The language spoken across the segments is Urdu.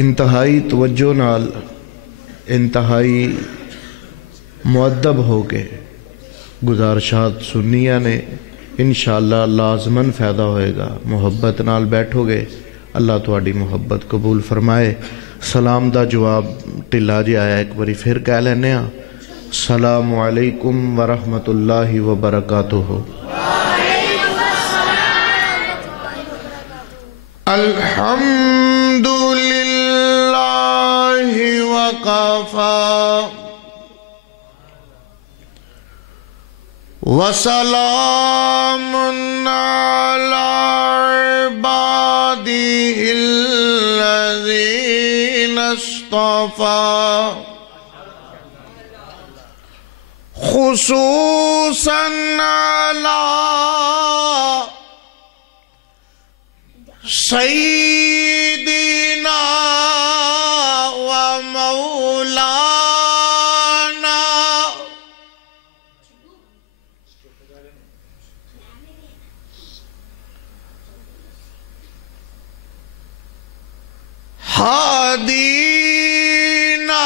انتہائی توجہ نال انتہائی مؤدب ہو کے گزارشات سنیاں نے، انشاءاللہ لازماً فائدہ ہوئے گا۔ محبت نال بیٹھو گے، اللہ تہاڈی محبت قبول فرمائے۔ سلام دا جواب ٹھلا جی آیا، ایک باری پھر کہہ لینے ہاں، السلام علیکم ورحمۃ اللہ وبرکاتہ۔ الحمد للہ وکفی وسلام علی عبادہ الذین اصطفی، خصوصاً علی سیدنا و مولانا ہادینا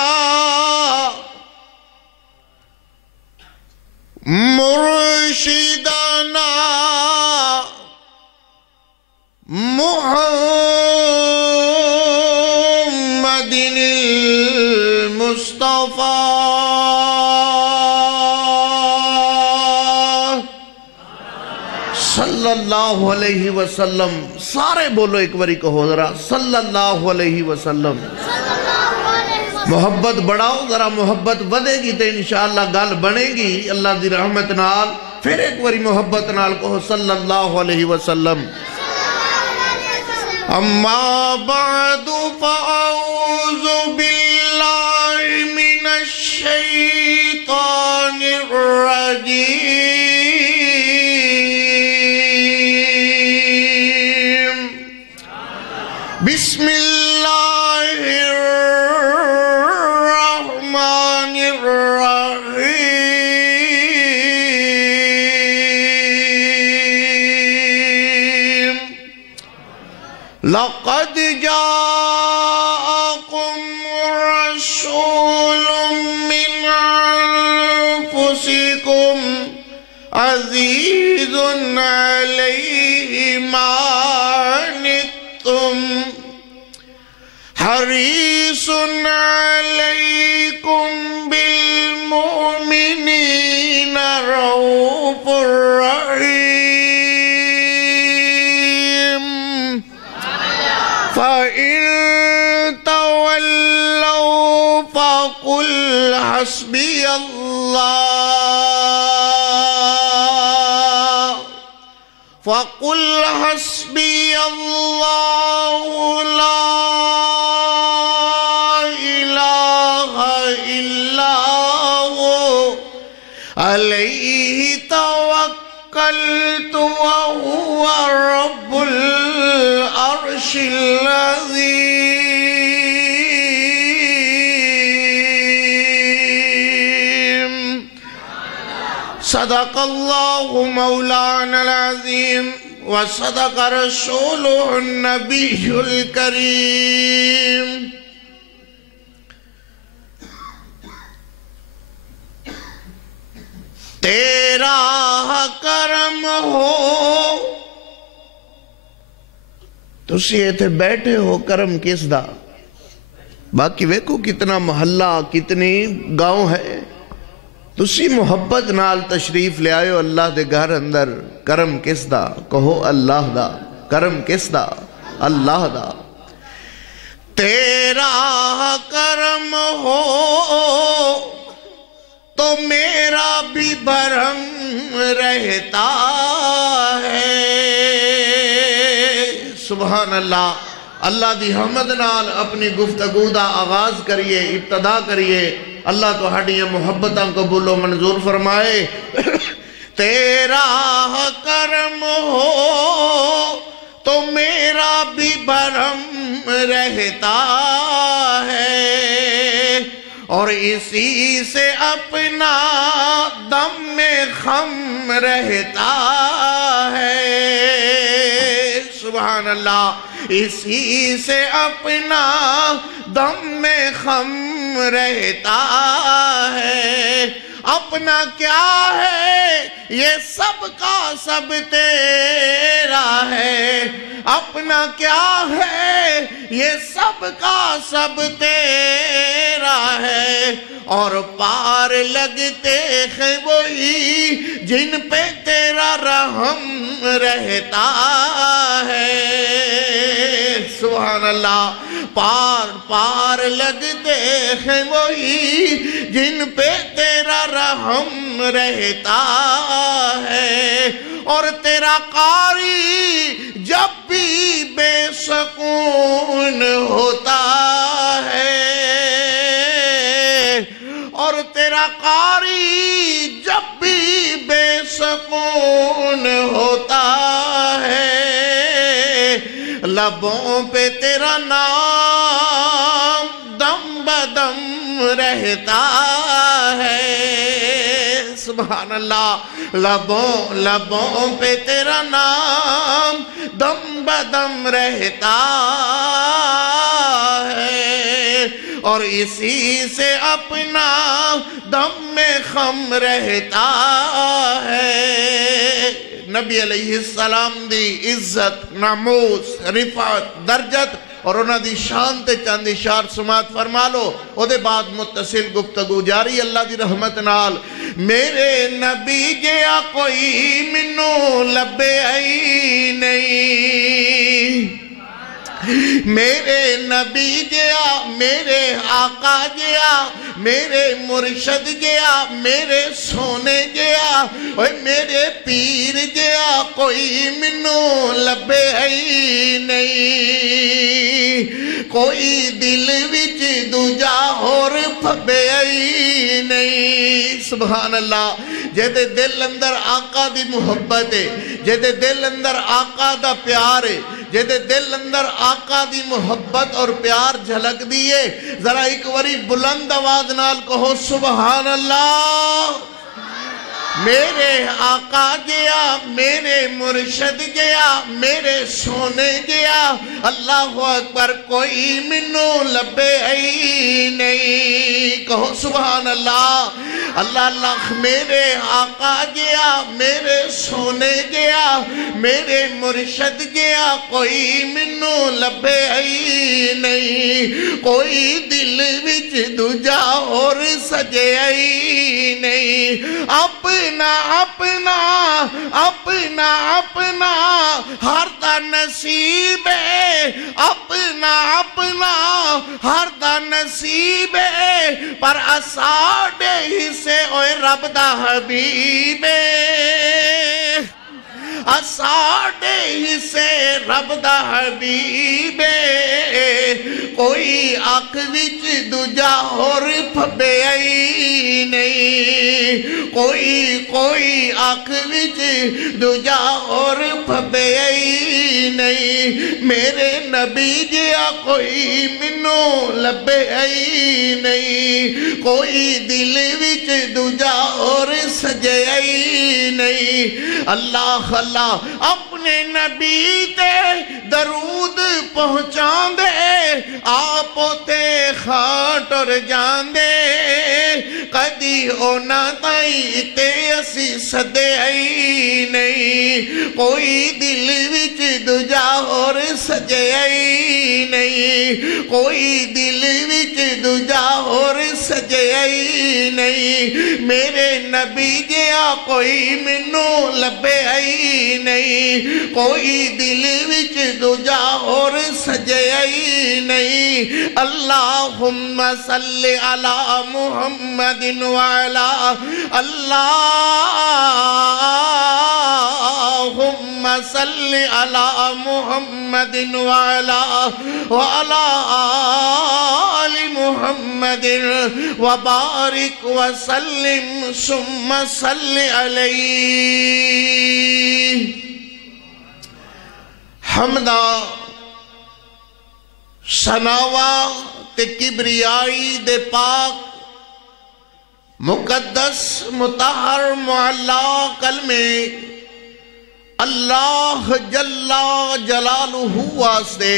مرشدنا محمد المصطفى صلی اللہ علیہ وسلم۔ سارے بولو ایک باری کہو ذرا، صلی اللہ علیہ وسلم۔ محبت بڑھاؤ ذرا، محبت ودے گی تو انشاءاللہ گل بنے گی اللہ دی رحمت نال۔ پھر ایک باری محبت نال کہو صلی اللہ علیہ وسلم۔ اما بعد فاعوذ باللہ من الشیطان الرجیم، بسم اللہ الرحمن الرحیم۔ لقد جاءكم رسول من أنفسكم عزيز عليه ما عنتم حريص عليكم بالمؤمنين رؤوف رحيم، فإن تولوا فقل حسبي الله، فقل حسبي الله لا إله إلا هو عليه توكلت وهو رب العرش العظيم۔ صدق اللہ مولانا العظیم وصدق رسولہ النبی الکریم۔ تیرا کرم ہو، تسی ایتھے بیٹھے ہو، کرم کس دا؟ باقی ویکھو کتنا محلہ کتنی گاؤں ہے، تسی محبت نال تشریف لے آئے ہو اللہ دے گھر اندر، کرم کس دا؟ کہو اللہ دا۔ کرم کس دا؟ اللہ دا۔ تیرا کرم ہو تو میرا بھی بھرم رہتا ہے۔ سبحان اللہ۔ اللہ دی حمد نال اپنی گفتگو دا آغاز کریے، ابتدا کریے۔ اللہ تو ہڈی محبتاں قبول و منظور فرمائے۔ تیرا کرم ہو تو میرا بھی بھرم رہتا ہے، اور اسی سے اپنا دم میں خم رہتا ہے۔ سبحان اللہ. اسی سے اپنا دم میں خم رہتا ہے. اپنا کیا ہے یہ سب کا سب تیرا ہے. اپنا کیا ہے یہ سب کا سب تیرا ہے. اور پار لگتے ہیں وہی جن پہ تیرا رحم رہتا ہے. سبحان اللہ. پار لگتے ہیں وہی جن پہ تیرا رحم رہتا ہے. اور تیرا قاری جب بھی بے سکون ہوتا ہے. اور تیرا قاری جب بھی بے سکون ہوتا ہے. لبوں پہ تیرا نام دم بدم رہتا ہے. سبحان اللہ. لبوں پہ تیرا نام دم بدم رہتا ہے. اور اسی سے اپنا دم میں خم رہتا ہے. نبی علیہ السلام دی عزت ناموس رفعت درجت اور انہاں دی شان تے چند اشار سماعت فرما لو. او دے بعد متصل گفتگو جاری اللہ دی رحمت نال. میرے نبی جیا کوئی منو لبے آئی نہیں. میرے نبی جیا میرے آقا جیا میرے مرشد جیا میرے سونے جیا میرے پیر جیا کوئی منو لبے آئی نہیں. کوئی دل وچ دوجا اور پھبے آئی نہیں. سبحان اللہ. جہدے دل اندر آقا دی محبت ہے, جہدے دل اندر آقا دا پیار ہے, جہدے دل اندر آقا دی محبت اور پیار جھلک دیئے, ذرا ایک وری بلند آواز نال کہو سبحان اللہ. میرے آقا گیا میرے مرشد گیا میرے سونے گیا اللہ اکبر کوئی منو لبے آئی نہیں. کہو سبحان اللہ. اللہ اللہ. میرے آقا گیا میرے سونے گیا میرے مرشد گیا کوئی منو لبے آئی نہیں. کوئی دل وچ دوجا اور سجے آئی نہیں. اپنا اپنا اپنا اپنا ہر دا نصیب ہے. اپنا اپنا ہر دا نصیب ہے پر اساڈے حصے اوے رب دا حبیب ہے. اساڈے حصے رب دا حبیب ہے. کوئی اکھ وچ دوجا اور پھبے آئی نہیں. کوئی اکھ وچ دوجا اور پھبے آئی نہیں. میرے نبی جیا کوئی منو لبے آئی نہیں. کوئی دل وچ دوجا اور سجے آئی نہیں. اللہ اللہ. اپنے نبی تے درود پہنچان دے آپ تے خاٹ اور جان دے. کدی اونا تائی تے اسی صدے آئی نہیں. کوئی دل وچ دوجا اور سجے آئی نہیں. کوئی دل وچ دوجا اور سجے آئی نہیں. میرے نبی گیا کوئی منو لبے آئی نہیں. کوئی دل وچ دوجا اور سجے آئی نہیں. اللہم صلی علی محمد وعلا اللہم صلی علی محمد وعلا آل محمد وبارک وسلم ثم صلی علیہ. حمدہ سناوا تے کبریائی دے پاک مقدس مطہر معلا کلمے اللہ جل جلالہ واسطے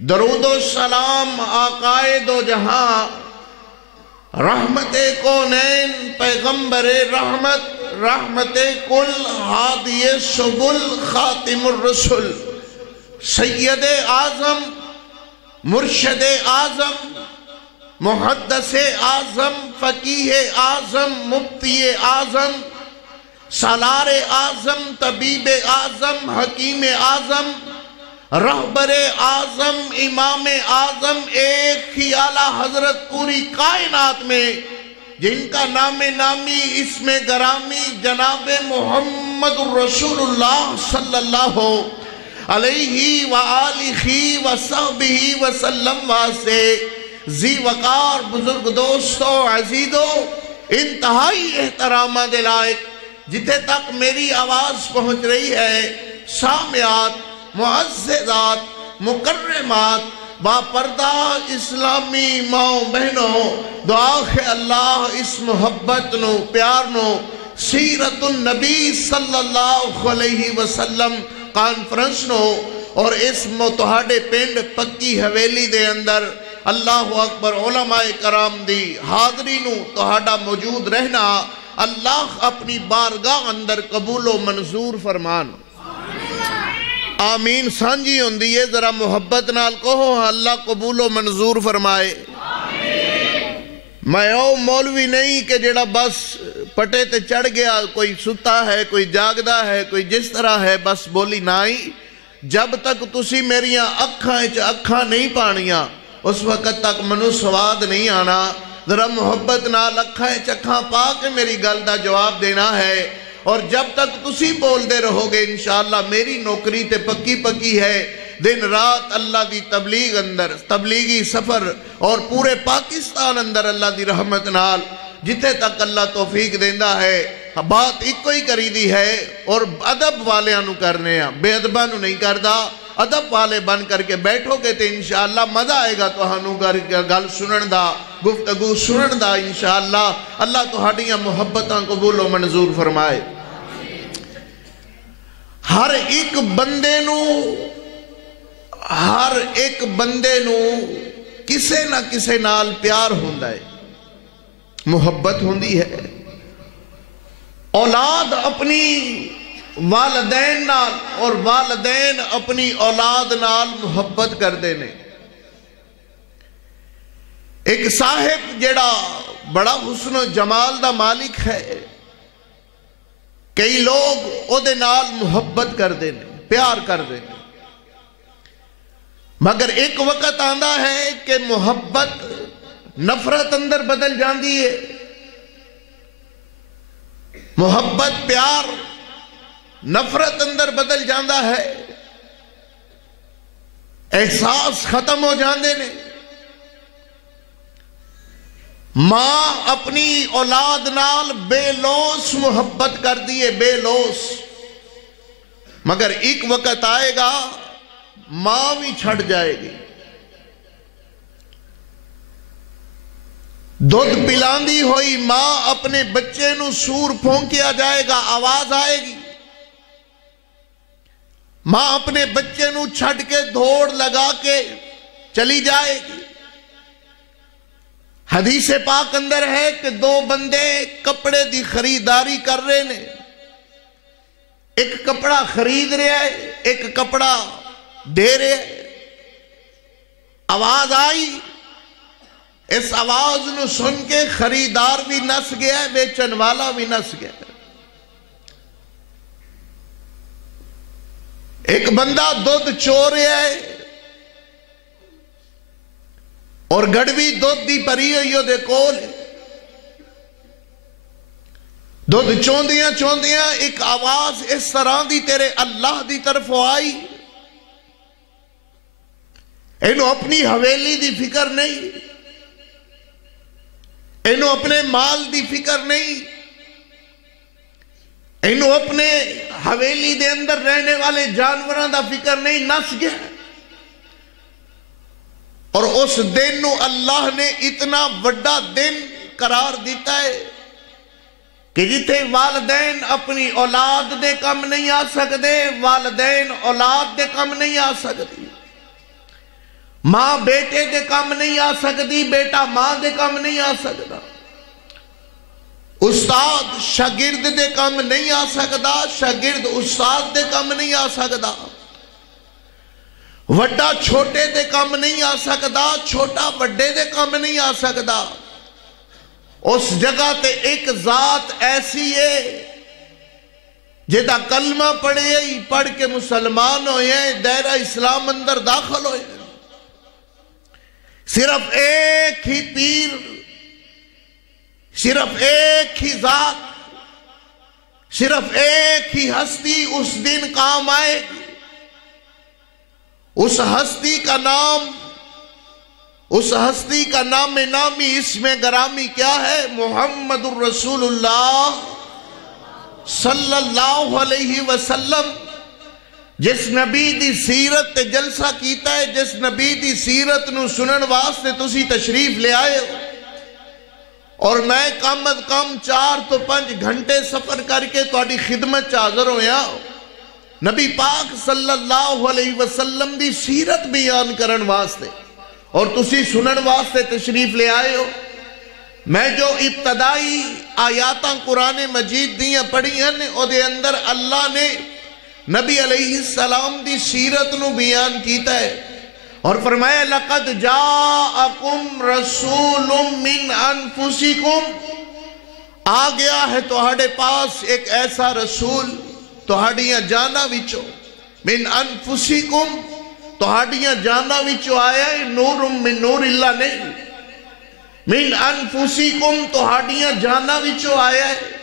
درود و سلام آقائے دو جہاں رحمت کونین پیغمبر رحمت رحمت کل ہادی سبل خاتم الرسل سید اعظم مرشد اعظم محدث اعظم فقیہ اعظم مفتی اعظم سالار اعظم طبیب اعظم حکیم اعظم رہبر اعظم امام اعظم ایک ہی اعلیٰ حضرت پوری کائنات میں جن کا نام نامی اسم گرامی جناب محمد رسول اللہ صلی اللہ علیہ وآلہ وصحبہ وسلم واسے ذی وقار بزرگ دوستو عزیزو انتہائی احترامہ دلائق جتھے تک میری آواز پہنچ رہی ہے سامعات معززات مکرمات با پردہ اسلامی ماں بہنوں دعا ہے اللہ اس محبت نو پیار نو سیرت النبی صلی اللہ علیہ وسلم کانفرنس نو اور اس متحدے پنڈ پکی حویلی دے اندر اللہ اکبر علماء کرام دی حاضری نو تہاڈا موجود رہنا اللہ اپنی بارگاہ اندر قبول و منظور فرمان آمین سانجی ہوندی ہے ذرا محبت نال کہو اللہ قبول و منظور فرمائے میں او مولوی نہیں کہ جڑا بس پٹے تے چڑھ گیا کوئی ستا ہے کوئی جاگدا ہے کوئی جس طرح ہے بس بولی نائی جب تک تسی میریاں اکھاں نہیں پانیاں اس وقت تک منو سواد نہیں آنا ذرا محبت نال اکھاں پا کے میری گل دا جواب دینا ہے اور جب تک تسی بول دے رہو گے انشاءاللہ میری نوکری تے پکی ہے دن رات اللہ دی تبلیغ اندر تبلیغی سفر اور پورے پاکستان اندر اللہ دی رحمت نال جتھے تک اللہ توفیق دیندہ ہے بات ایک ہی کری دی ہے اور ادب والے انو کرنے ہیں بے ادبہ نو نہیں کردہ ادب والے بن کر کے بیٹھو گے تے انشاءاللہ مزہ آئے گا تو ہنو گل سنن دا گفتگو سنن دا انشاءاللہ اللہ تو ہڈیاں محبتاں قبول و منظور فرمائے ہر ایک بندے نو کسے نہ کسے نال پیار ہوندہ ہے محبت ہوندی ہے اولاد اپنی والدین نال اور والدین اپنی اولاد نال محبت کر دینے ایک صاحب جڑا بڑا حسن و جمال دا مالک ہے کئی لوگ او دے نال محبت کر دینے پیار کر دینے مگر ایک وقت آندہ ہے کہ محبت نفرت اندر بدل جاندی ہے محبت پیار نفرت اندر بدل جاندہ ہے احساس ختم ہو جاندے نے ماں اپنی اولاد نال بے لوس محبت کر دیے بے لوس مگر ایک وقت آئے گا ماں بھی چھڑ جائے گی دودھ پلاندی ہوئی ماں اپنے بچے نو سور پھونکیا جائے گا آواز آئے گی ماں اپنے بچے نو چھڑ کے دھوڑ لگا کے چلی جائے گی حدیث پاک اندر ہے کہ دو بندے کپڑے دی خریداری کر رہے نے ایک کپڑا خرید رہا ہے ایک کپڑا دے رہے آواز آئی اس آواز نو سن کے خریدار بھی نس گیا بیچن والا بھی نس گیا ایک بندہ دودھ چو رہا ہے اور گڑوی دودھ دی پری ہوئی ہو دے کول دودھ چوندیاں ایک آواز اس طرح دی تیرے اللہ دی طرف آئی اینو اپنی حویلی دی فکر نہیں اینو اپنے مال دی فکر نہیں اینو اپنے حویلی دے اندر رہنے والے جانوراں دا فکر نہیں نس گیا اور اس دن نو اللہ نے اتنا بڑا دن قرار دیتا ہے کہ جتھے والدین اپنی اولاد دے کم نہیں آ سکتے، والدین اولاد دے کم نہیں آ سکتی، ماں بیٹے دے کم نہیں آ سکتی، بیٹا ماں دے کم نہیں آ سکتا، استاد شاگرد دے کم نہیں آ سکتا، شاگرد استاد دے کم نہیں آ سکتا، وڈا چھوٹے دے کم نہیں آ سکتا، چھوٹا وڈے دے کم نہیں آ سکتا۔ اس جگہ تے ایک ذات ایسی ہے جدا کلمہ پڑھ کے مسلمان ہوئے ہیں، دائرہ اسلام اندر داخل ہوئے ہیں۔ صرف ایک ہی پیر، صرف ایک ہی ذات، صرف ایک ہی ہستی اس دن کام آئے گی۔ اس ہستی کا نام نامی اسم گرامی کیا ہے؟ محمد الرسول اللہ صلی اللہ علیہ وسلم۔ جس نبی دی سیرت تے جلسہ کیتا ہے، جس نبی دی سیرت نو سنن واسطے تسی تشریف لے آئے ہو، اور میں کم از کم 4 تو 5 گھنٹے سفر کر کے تہاڈی خدمت حاضر ہویا، نبی پاک صلی اللہ علیہ وسلم دی سیرت بیان کرن واسطے، اور تسی سنن واسطے تشریف لے آئے ہو۔ میں جو ابتدائی آیاتاں قرآن مجید دیاں پڑھی ہیں، او دے اندر اللہ نے نبی علیہ السلام دی سیرت نو بیان کیتا ہے، اور فرمایا لَقَدْ جَاءَكُمْ رَسُولٌ مِّنْ أَنفُسِكُمْ، آ گیا ہے تہاڈے پاس ایک ایسا رسول تہاڈیاں جانا وچوں، من انفسکم، تہاڈیاں جانا وچوں آیا ہے، نور من نور اللہ نہیں، من انفسکم تہاڈیاں جانا وچوں آیا ہے،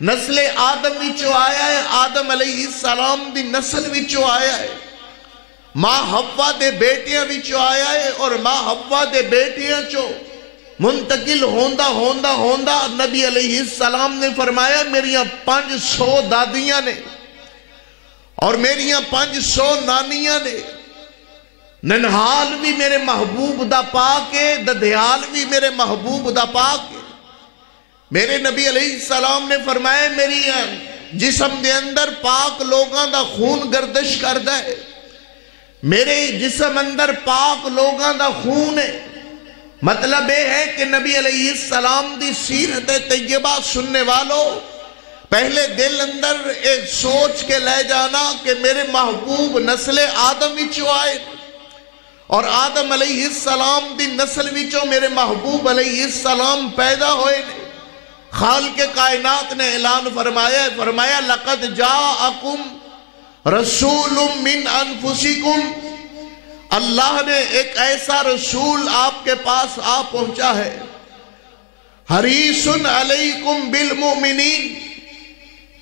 نسل آدم وچوں آیا ہے، آدم علیہ السلام دی نسل وچوں آیا ہے، ماں حوا دے بیٹیاں وچوں آیا ہے، اور ماں حوا دے بیٹیاں چوں منتقل ہوندہ نبی علیہ السلام نے فرمایا میریاں 500 دادیاں نے اور میریاں 500 نانیاں نے، ننہال بھی میرے محبوب دا پاک ہے، ددھیال بھی میرے محبوب دا پاک ہے۔ میرے نبی علیہ السلام نے فرمایا میری جسم دے اندر پاک لوگاں دا خون گردش کردا ہے، میرے جسم اندر پاک لوگاں دا خون ہے۔ مطلب یہ ہے کہ نبی علیہ السلام دی سیرت طیبہ سننے والوں، پہلے دل اندر ایک سوچ کے لے جانا کہ میرے محبوب نسل آدم وچوں آئے، اور آدم علیہ السلام دی نسل وچوں میرے محبوب علیہ السلام پیدا ہوئے نے۔ خالق کائنات نے اعلان فرمایا لَقَدْ جَاءَكُمْ رَسُولٌ مِّنْ أَنفُسِكُمْ، اللہ نے ایک ایسا رسول آپ کے پاس آ پہنچا ہے، حریصٌ علیکم بالمؤمنین،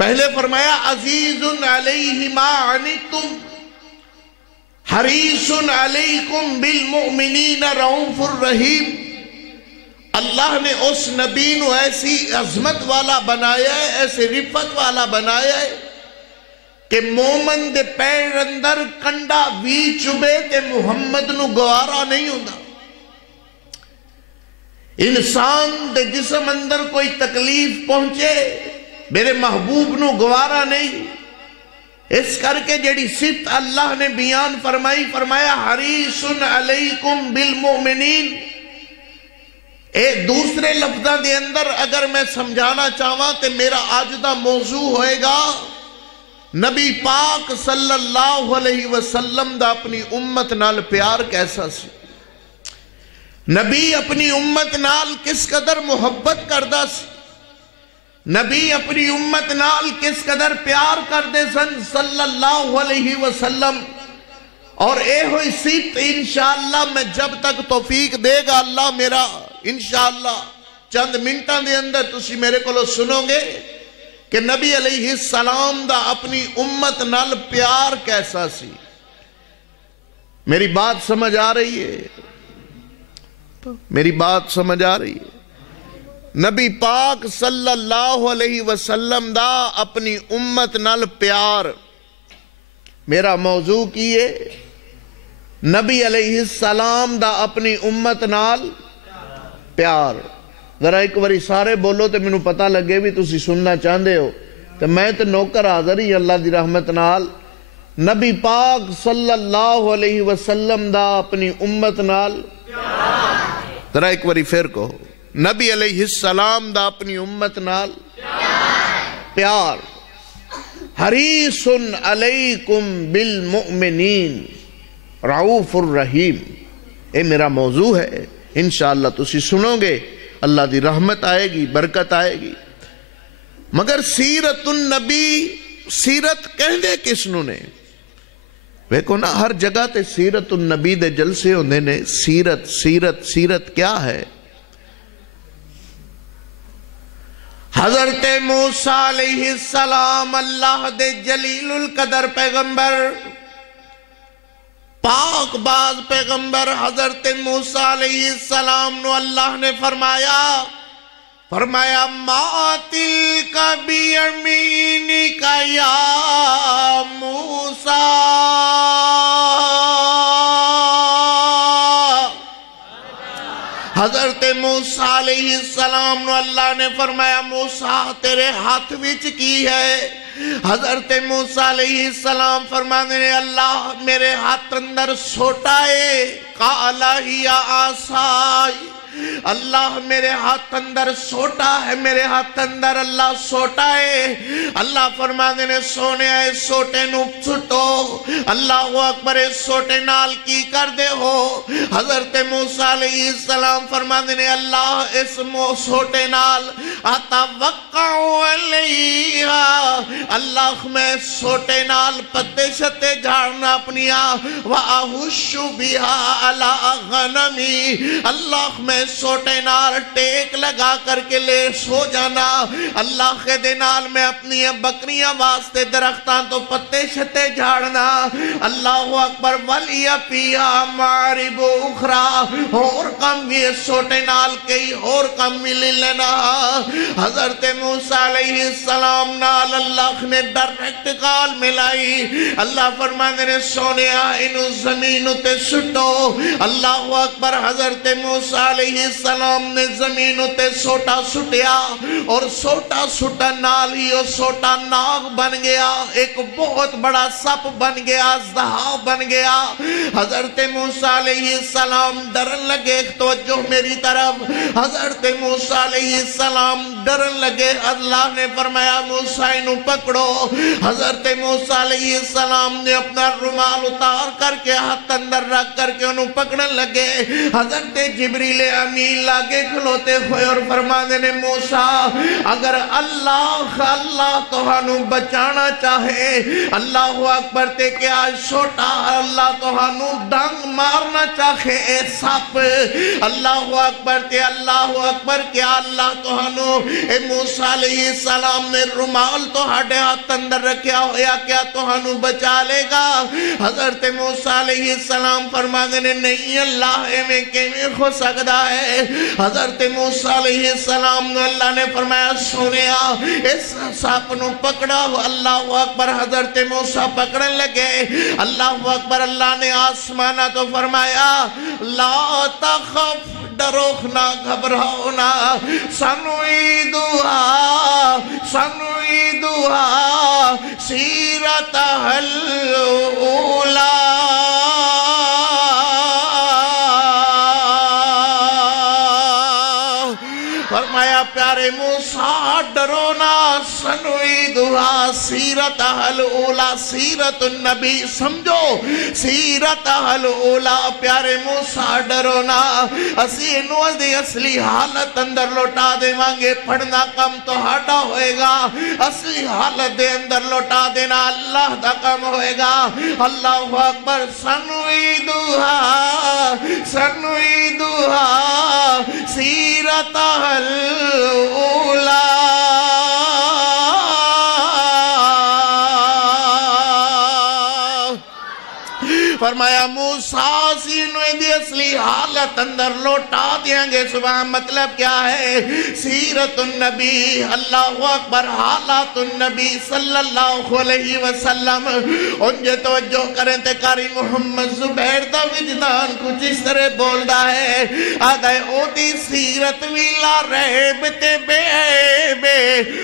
پہلے فرمایا عزیز علیہ ما عنتم، حریص علیکم بالمؤمنین رؤوف الرحیم۔ اللہ نے اس نبی نو ایسی عظمت والا بنایا ہے، ایسے رفت والا بنایا ہے کہ مومن دے پیر اندر کنڈا بھی چبے تے محمد نو گوارا نہیں ہوتا، انسان دے جسم اندر کوئی تکلیف پہنچے میرے محبوب نو گوارا نہیں۔ اس کر کے جڑی صفت اللہ نے بیان فرمایا حریص علیکم بالمؤمنین۔ ایک دوسرے لفظاں دے اندر اگر میں سمجھانا چاہواں تو میرا آج دا موضوع ہوئے گا نبی پاک صلی اللہ علیہ وسلم دا اپنی امت نال پیار کیسا سی، نبی اپنی امت نال کس قدر محبت کردہ سی، نبی اپنی امت نال کس قدر پیار کردے سن صلی اللہ علیہ وسلم۔ اور اے ہوئی صفت انشاءاللہ میں جب تک توفیق دے گا اللہ میرا انشاءاللہ چند منٹاں دے اندر تسی میرے کو سنو گے کہ نبی علیہ السلام دا اپنی امت نال پیار کیسا سی۔ میری بات سمجھ آ رہی ہے؟ میری بات سمجھ آ رہی ہے؟ نبی پاک صلی اللہ علیہ وسلم دا اپنی امت نال پیار، میرا موضوع کی ہے نبی علیہ السلام دا اپنی امت نال پیار۔ ذرا ایک باری سارے بولو تو مینوں پتہ لگے بھی تسی سننا چاہندے ہو. تو میں تو نوکر حاضر ہی اللہ دی رحمت نال نبی پاک صلی اللہ علیہ وسلم دا اپنی امت نال ذرا ایک باری پھر کہو نبی علیہ السلام دا اپنی امت نال پیار. حریص علیکم بالمؤمنین رعوف الرحیم. اے میرا موضوع ہے، انشاءاللہ تسی سنو گے اللہ دی رحمت آئے گی، برکت آئے گی. مگر سیرت النبی، سیرت کہندے کس نو نے؟ ویکو نا ہر جگہ تے سیرت النبی دے جلسے ہوندے نے. سیرت سیرت سیرت کیا ہے؟ حضرت موسیٰ علیہ السلام اللہ دے جلیل القدر پیغمبر، پاک باز پیغمبر حضرت موسیٰ علیہ السلام نو اللہ نے فرمایا ما تلک بیمینک یا موسیٰ. حضرت موسیٰ علیہ السلام نو اللہ نے فرمایا موسیٰ تیرے ہاتھ وچ کی ہے؟ حضرت موسیٰ علیہ السلام فرمانے نے اللہ میرے ہاتھ اندر سوٹا ہے. قال ہی عصائی، اللہ میرے ہاتھ اندر سوٹا ہے، میرے ہاتھ اندر اللہ سوٹا ہے. اللہ فرمانے نے سونے آئے سوٹے نو سٹو. اللہ اکبر سوٹے نال کی کر دے ہو؟ حضرت موسیٰ علیہ السلام فرمانے نے اللہ اس سوٹے نال اتوقعو علیہا، اللہ میں سوٹے نال پتے شتے جھاڑنا اپنیا وَأَهُشُّ بِهَا عَلَىٰ غَنَمِي، اللہ میں سوٹے نال ٹیک لگا کر کے لے سو جانا. اللہ کے دینال میں اپنی بکریاں واسطے درختان تو پتے شتے جھاڑنا. اللہ اکبر. وَلِيَ فِيهَا مَعْرِبُ اُخْرَى، اور کم یہ سوٹے نال کئی اور کم ملی لینا. حضرت موسیٰ علیہ السلام نال اللہ نے ڈائریکٹ کال ملائی. اللہ فرمانے نے سونے انو زمین تے سٹو. اللہ اکبر. حضرت موسیٰ علیہ السلام نے زمین تے سوٹا سٹیا اور سوٹا سٹا نال ہی اور سوٹا ناغ بن گیا، ایک بہت بڑا سپ بن گیا، زہا بن گیا. حضرت موسیٰ علیہ السلام ڈرن لگے. توجہ میری طرف. حضرت موسیٰ علیہ السلام ڈرن لگے. اللہ نے فرمایا موسیٰ انہوں پکڑو. حضرت موسیٰ علیہ السلام نے اپنا رومال اتار کر کے ہاتھ اندر رکھ کر کے انہوں پکڑن لگے. حضرت جبریل امین لاگے کھلوتے ہوئے اور فرمانے نے موسیٰ اگر اللہ توہانوں بچانا چاہے، اللہ اکبر تے کیا چھوٹا اللہ توہانوں ڈنگ مارنا چاہے اے سپ، اللہ اکبر تے اللہ اکبر کیا اللہ توہانوں اے موسیٰ علیہ السلام نے رومال تو ہاڑے ہاتھ اندر رکھیا ہویا کیا توہانوں بچا لے گا؟ حضرت موسیٰ علیہ السلام فرمانے نے نہیں اللہ میں کیویں ہو سکتا ہے. حضرت موسیٰ علیہ السلام نے اللہ نے فرمایا سونیا اس ساپ نو پکڑا. اللہ اکبر. حضرت موسیٰ پکڑن لگے. اللہ اکبر. اللہ نے آسمانہ تو فرمایا لا تخف، ڈروخ نہ گھبراؤ نہ، سنعیدها سیرتها الاولی. فرمایا پیارے موسیٰ ڈرو نہ، سنعیدها سیرتها الاولی، سیرت النبی سمجھو سیرتها الاولی. پیارے موسیٰ ڈرو نہ، اسی انہوں دی اصلی حالت اندر لوٹا دے مانگے. پڑھنا کم تو ہٹا ہوئے گا، اصلی حالت دے اندر لوٹا دینا اللہ دا کم ہوئے گا. اللہ اکبر. سنعیدها سیرتها الاولی. فرمایا موسیٰ سینویں دی اصلی حالت اندر لوٹا دیاں گے سبحان مطلب کیا ہے سیرت النبی اللہ اکبر حالات النبی صلی اللہ علیہ وسلم انجھے توجہ کریں تے قاری محمد زبیر دا وجدان کچھ اس طرح بول دا ہے آدھے او دی سیرت ویلا ریب تے بے عیبے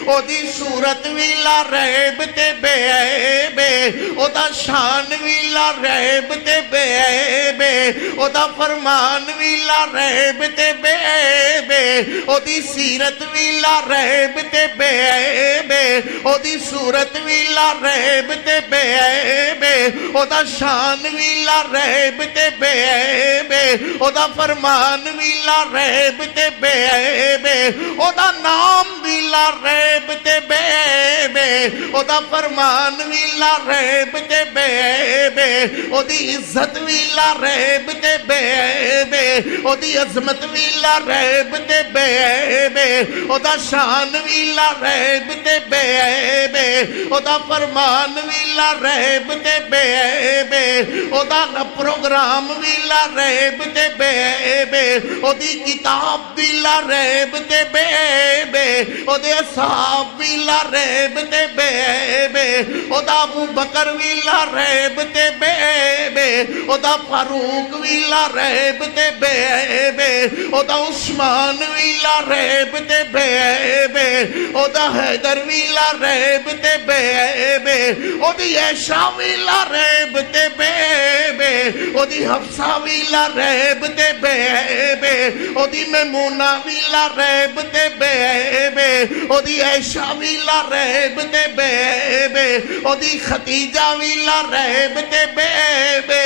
او دی صورت ویلا ریب تے بے عیبے او دا شان ویلا ریب تے بے عیبے او دا فرمان ویلا ریب تے بے عیبے او دی سیرت ویلا ریب تے بے عیبے او دی صورت ویلا ریب تے بے عیبے او دا شان ویلا ریب تے بے عیبے او دا فرمان ویلا ریب تے بے عیبے او دا نام ویلا ریب تے بے عیبے او دا فرمان ویلا ریب تے بے عیبے او دی عزت ویلا ریب تے بے عیبے او دی عظمت ویلا ریب تے بے عیبے او دا شان ویلا ریب تے بے عیبے او دا فرمان ویلا ریب تے بے عیبے او دا پروگرام ویلا ریب تے بے عیبے او دی کتاب ویلا ریب تے بے عیبے او دے اصحاب ویلا ریب تے بے عیبے او دا ابو بکر ویلا ریب تے بے عیبے او دا فاروق ویلا ریب تے بے عیبے او دا عثمان ویلا ریب تے بے عیبے او دا حیدر ویلا ریب تے بے عیبے او دی عائشہ ویلا ریب تے بے عیبے او دی حفصہ ویلا ریب تے بے عیبے او دی میمونہ ویلا ریب تے بے عیبے او دی عائشہ ویلا ریب تے بے عیبے او دی خدیجہ ویلا ریب تے بے عیبے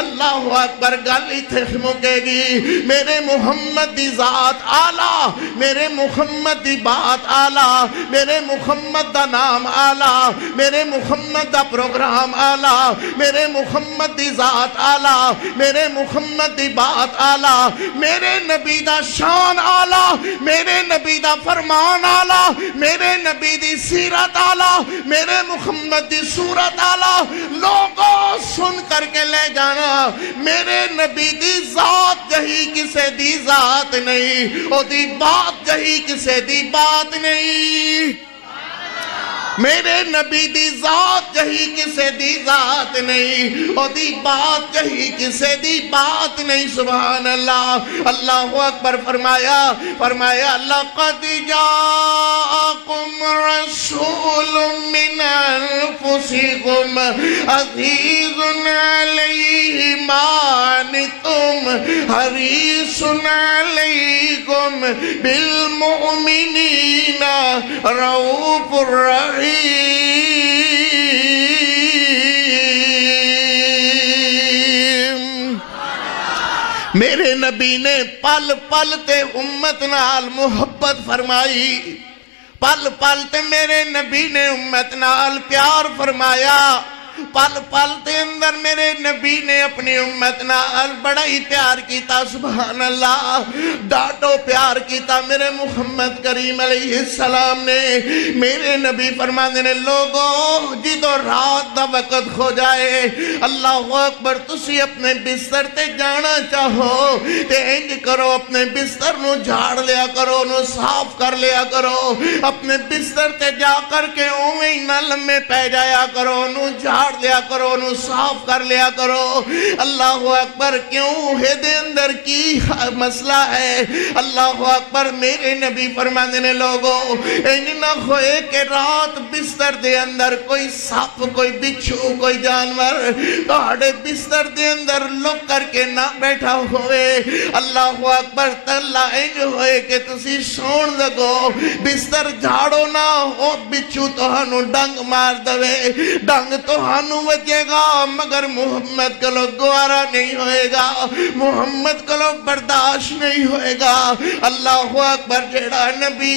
اللہ اکبر گل اتھے مکے گی میرے محمد دی ذات آلہ میرے محمد دی بات آلہ میرے محمد دا نام آلہ میرے محمد دا پروگرام آلہ میرے محمد دی ذات آلہ میرے محمد دی بات آلہ میرے نبی دا شان آلہ میرے نبی دا فرمان آلہ میرے نبی دی سیرت آلہ میرے محمد دی صورت آلہ لوگوں سن کر کے لے جانا میرے نبی دی ذات جہی کسے دی ذات نہیں او دی بات جہی کسے دی بات نہیں میرے نبی دی ذات جہی کسے دی ذات نہیں او دی بات جہی کسے دی بات نہیں سبحان اللہ اللہ اکبر فرمایا لقد جاءکم رسول من انفسکم عزیز علیہ ما عنتم حریص علیکم بالمؤمنین رؤوف الرحیم میرے نبی نے پل پل تے امت نال محبت فرمائی پل پل تے میرے نبی نے امت نال پیار فرمایا پل پل تے اندر میرے نبی نے اپنی امت نال بڑا ہی پیار کیتا سبحان اللہ ڈاٹو پیار کیتا میرے محمد کریم علیہ السلام نے میرے نبی فرمانے نے لوگوں جدو رات دا وقت ہو جائے اللہ اکبر تسی اپنے بستر تے جانا چاہو تے انج کرو اپنے بستر نو جھاڑ لیا کرو نو صاف کر لیا کرو اپنے بستر تے جا کر کے اویں نہ لمے پہ جایا کرو نو جھاڑ لیا کرو انہوں صاف کر لیا کرو اللہ اکبر کیوں ہے دے اندر کی مسئلہ ہے اللہ اکبر میرے نبی فرمانے نے لوگوں انج نہ ہوئے کہ رات بستر دے اندر کوئی سپ کوئی بچھو کوئی جانور تہاڑے بستر دے اندر لک کر کے نہ بیٹھا ہوئے اللہ اکبر تلا انج ہوئے کہ تسی سون لگو بستر جھاڑو نہ ہو بچھو تہانو ڈنگ مار دوے ڈنگ تہانو وجے گا مگر محمد کو لوگ گوارا نہیں ہوئے گا محمد کو لوگ برداشت نہیں ہوئے گا اللہ اکبر جیڑا نبی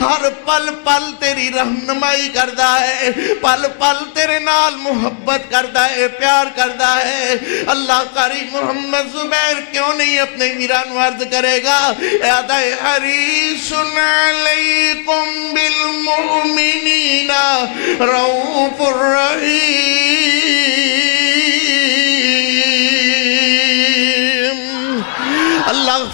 ہر پل پل تیری رہنمائی کردہ ہے پل پل تیرے نال محبت کردہ ہے پیار کردہ ہے اللہ قاری محمد زبیر کیوں نہیں اپنے ویران عرض کرے گا اے حریص علیکم بالمؤمنین رؤوف الرحیم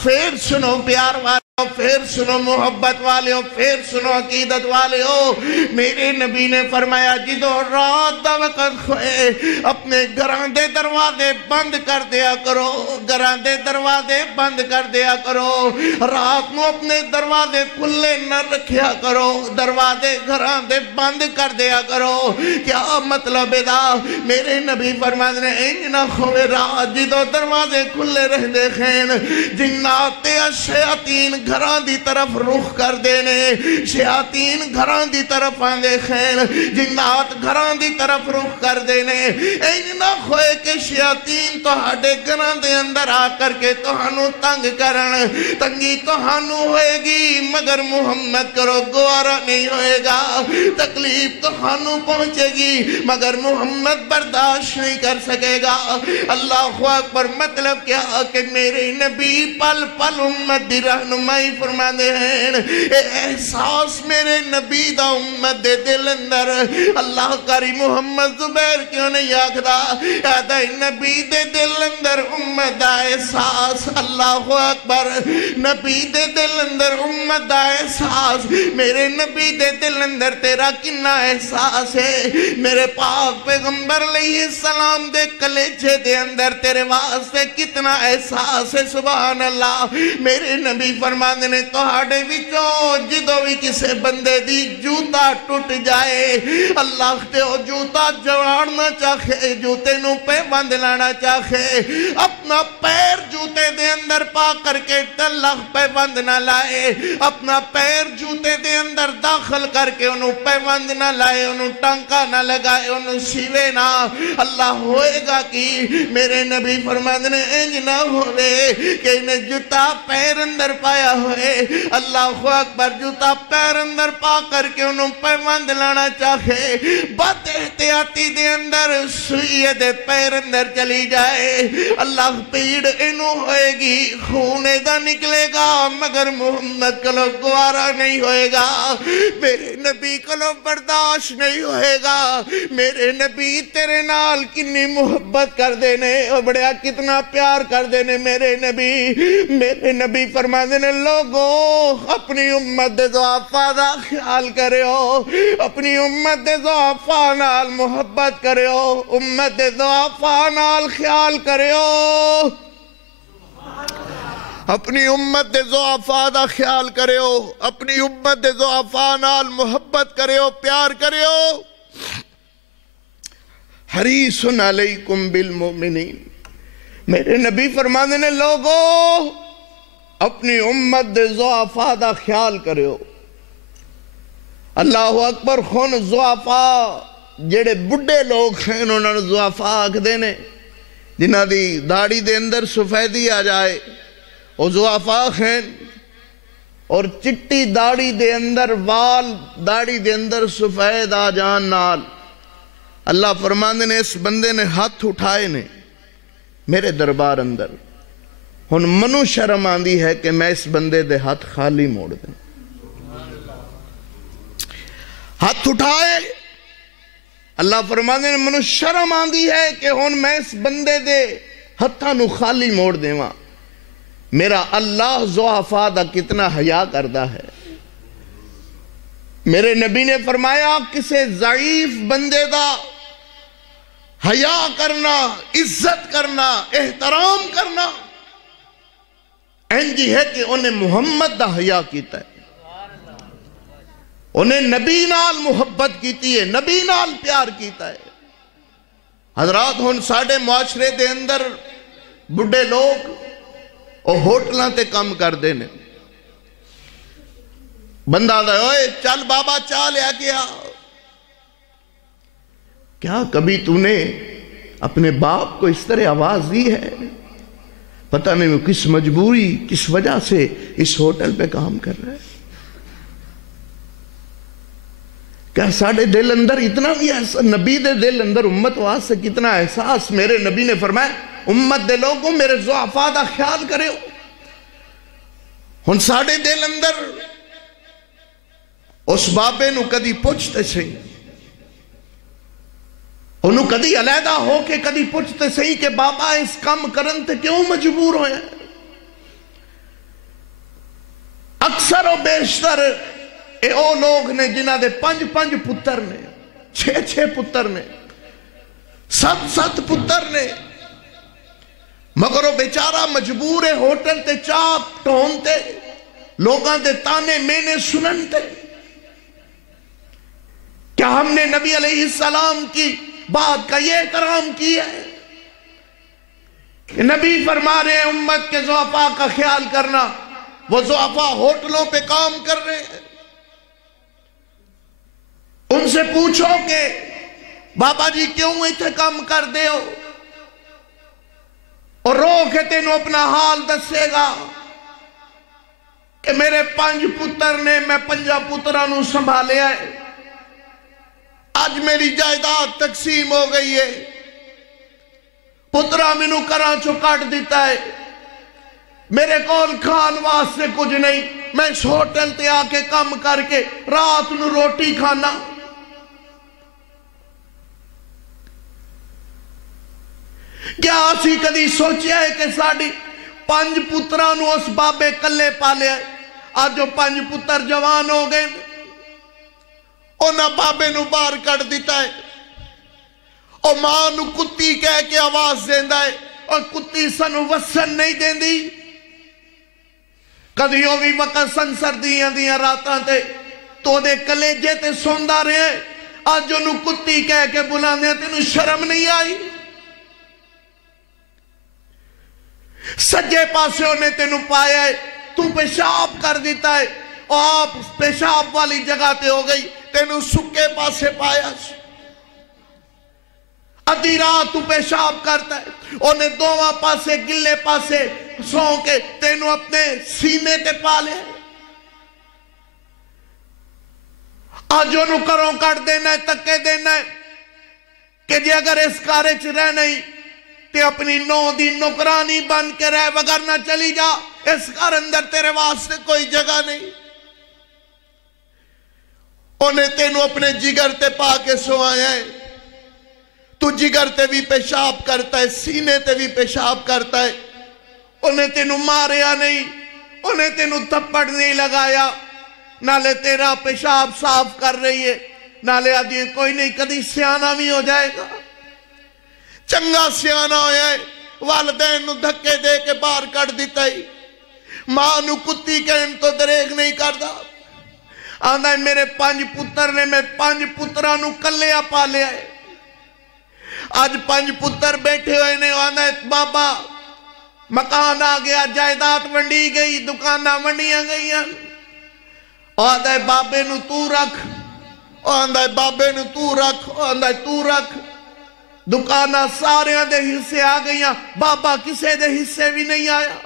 پھر سنو پیار والے، پھر سنو محبت والے ہو، پھر سنو عقیدت والے ہو، میرے نبی نے فرمایا جدو رات دا وقت ہوئے اپنے گھران دے دروازے بند کر دیا کرو، گھران دے دروازے بند کر دیا کرو، رات نو اپنے دروازے کھلے نہ رکھیا کرو، دروازے گھران دے بند کر دیا کرو۔ کیا مطلب دا؟ میرے نبی فرماتے نے انج نہ ہوئے رات جدو دروازے کھلے رہ دے خین جنات شیاطین گھران دی طرف رخ کر دینے، شیاطین گھران دی طرف آندے خین جنات گھران دی طرف رخ کر دینے۔ انج نہ ہوئے کہ شیاطین تو ہاڑے گھران دے اندر آ کر کے توہانو تنگ کرن، تنگی توہانو ہوئے گی مگر محمد کرو گوارا نہیں ہوئے گا، تکلیف توہانو پہنچے گی مگر محمد برداشت نہیں کر سکے گا۔ اللہ اکبر۔ مطلب کیا کہ میرے نبی پل پل امت دی رہنمائی فرما دے ہیں، اے احساس میرے نبی دا امت دے دل اندر۔ اللہ کاری محمد زبیر کیوں نہیں آکھدا اے دا نبی دے دل اندر امت دا احساس۔ اللہ اکبر۔ نبی دے دل اندر امت دا احساس، میرے نبی دے دل اندر تیرا کنا احساس ہے؟ میرے پاک پیغمبر علیہ السلام دے کلیجے دے اندر تیرے واسطے کتنا احساس ہے؟ سبحان اللہ۔ میرے نبی فرماندے نے توہاڑے وچوں جدو بھی کسے بندے دی جوتا ٹوٹ جائے، اللہ تے او جوتا جوڑنا چاہے، جوتے نو پہ بند لانا چاہے، اپنا پیر جوتے دے اندر پا کر کے اللہ پہ بند نہ لائے، اپنا پیر جوتے دے اندر داخل کر کے انہوں پہ بند نہ لائے، انہوں ٹانکا نہ لگائے، انہوں سیوے نہ۔ اللہ ہوئے گا کہ میرے نبی فرماتے نے انج نہ ہوئے کہ انہیں جوتا پیر اندر پایا ہوئے، اللہ اکبر، جوتا پیر اندر پا کر کے انہوں پہ بند لانا چاہے، بد احتیاطی دے اندر سوئیے دے پیر اندر چلی جائے، اللہ پیڑ انہوں ہوئے گی، خونے دا نکلے گا مگر محمد کلو گوارا نہیں ہوئے گا، میرے نبی کلو برداشت نہیں ہوئے گا۔ میرے نبی تیرے نال کنی محبت کر دینے اور بڑیا کتنا پیار کر دینے میرے نبی فرما دینے لوگو اپنی امت دے ضعفاء دا خیال کرے ہو، اپنی امت دے ضعفاء نال محبت کرے ہو، امت دے ضعفاء نال خیال کرے ہو، اپنی امت دے ضعفاء دا خیال کرے ہو، اپنی امت دے ضعفاء نال محبت کرے ہو، پیار کرے ہو۔ حریص علیکم بالمؤمنین، میرے نبی فرما دینے لوگو اپنی امت دے ضعفاء دا خیال کرے ہو۔ اللہ اکبر۔ خون ضعفاء جڑے بڑھے لوگ ہیں انہوں نے ضعفاء آکھ دینے، جنہ دی داڑھی دے اندر سفیدی آ جائے وہ ضعفاء ہیں، اور چٹی داڑھی دے اندر وال داڑھی دے اندر سفید آ جان نال اللہ فرماندے نے اس بندے نے ہاتھ اٹھائے نے میرے دربار اندر، ہن منو شرم آندی ہے کہ میں اس بندے دے ہاتھ خالی موڑ دیں، ہاتھ اٹھائے، اللہ فرماندے نے منو شرم آندی ہے کہ ہن میں اس بندے دے ہتھاں نو خالی موڑ دیں وہاں۔ میرا اللہ ضعفاء دا کتنا حیا کردہ ہے۔ میرے نبی نے فرمایا کسے ضعیف بندے دا حیا کرنا، عزت کرنا، احترام کرنا انجی ہے کہ انہیں محمد دا حیا کیتا ہے، انہیں نبی نال محبت کیتی ہے، نبی نال پیار کیتا ہے۔ حضرات ہن ساڑھے معاشرے دے اندر بڑھے لوگ اور ہوٹلاں تے کم کر دینے، بندہ دا اوئے چل بابا چاہ لیا کیا، کیا کبھی تو نے اپنے باپ کو اس طرح آواز دی ہے؟ پتہ نہیں وہ کس مجبوری کس وجہ سے اس ہوٹل پہ کام کر رہا ہے۔ کیا ساڑھے دل اندر اتنا بھی احساس، نبی دے دل اندر امت واسطے کتنا احساس؟ میرے نبی نے فرمایا امت دے لوگوں میرے ضعفاء دا خیال کرے ہو۔ ہن ساڑھے دل اندر اس بابے نو کدی پوچھتے سہی، انہوں کدی علیحدہ ہو کے کدی پوچھتے سہی کہ بابا اس کام کرن تے کیوں مجبور ہوئے؟ اکثر و بیشتر اے او لوگ نے جنہ دے 5 پتر نے، 6 پتر نے، 7 پتر نے، مگر وہ بیچارہ مجبور ہے ہوٹل تے چاپ ٹون تے لوگاں دے تانے مینے سنن تے۔ کیا ہم نے نبی علیہ السلام کی بات کا یہ احترام کیا ہے کہ نبی فرما رہے ہیں امت کے ضعفاء کا خیال کرنا، وہ ضعفاء ہوٹلوں پہ کام کر رہے ہیں، ان سے پوچھو کہ بابا جی کیوں اتنے کام کر دے ہو، اور رو کے تینوں اپنا حال دسے گا کہ میرے 5 پتر نے، میں 5 پترانوں سنبھالے آئے، آج میری جائیداد تقسیم ہو گئی ہے، پترا مینوں کراں چوں کٹ دیتا ہے، میرے کول کھان واسطے کچھ نہیں، میں اس ہوٹل تے آ کے کام کر کے رات نو روٹی کھانا۔ کیا اسی کدی سوچیا ہے کہ ساڑی 5 پترانوں اس بابے کلے پالے آئے، آج جو 5 پتر جوان ہو گئے انہاں بابے نو باہر کٹ دیتا ہے، اور ماں نو کتی کہہ کے آواز دیندہ ہے، اور کتی سنو وسن نہیں دیندی، کدیوں بھی وقت سن سردیاں دیاں راتاں تے تو دے کلیجے تے سوندہ رہے ہیں، آج جو نو کتی کہہ کے بلانے تے نو شرم نہیں آئی۔ سجے پاسے انہیں تینوں پایا ہے، تو پیشاب کر دیتا ہے، اور آپ پیشاب والی جگہ تے ہو گئی، تینوں سکے پاسے پایا، ادھی رات تو پیشاب کرتا ہے، انہیں دوواں پاسے گلے پاسے سو کے تینوں اپنے سینے تے پالے، آج انہوں کروں کٹ دینا ہے، تکے دینا ہے کہ جی اگر اس کارے چ رہ نہیں تے اپنی 9 دی نوکرانی بن کے رہ، وگرنہ چلی جا، اس کار اندر تیرے واسطے کوئی جگہ نہیں۔ انہیں تینوں اپنے جگر تے پا کے سو آیا ہے، تو جگر تے بھی پیشاب کرتا ہے، سینے تے بھی پیشاب کرتا ہے، انہیں تینوں ماریا نہیں، انہیں تینوں تھپڑ نہیں لگایا، نالے تیرا پیشاب صاف کر رہی ہے، نالے آدھی کوئی نہیں کدی سیانہ بھی ہو جائے گا، چنگا سیانہ ہویا ہے، والدین نو دھکے دے کے باہر کٹ دیتا ہے، ماں نو کتی کہن تو دریغ نہیں کردا، آندھا ہے میرے 5 پتر نے، میں 5 پترانوں کلیا پالے آئے، آج 5 پتر بیٹھے ہوئے نے، آندھا ہے بابا مکان آ گیا، جائیداد ونڈی گئی، دکانہ ونڈیاں گئی، آندھا ہے بابے نو تو رکھ، آندھا ہے بابے نو تو رکھ، آندھا ہے تو رکھ، دکانہ سارے دے حصے آ گئیاں، بابا کسے دے حصے بھی نہیں آیا۔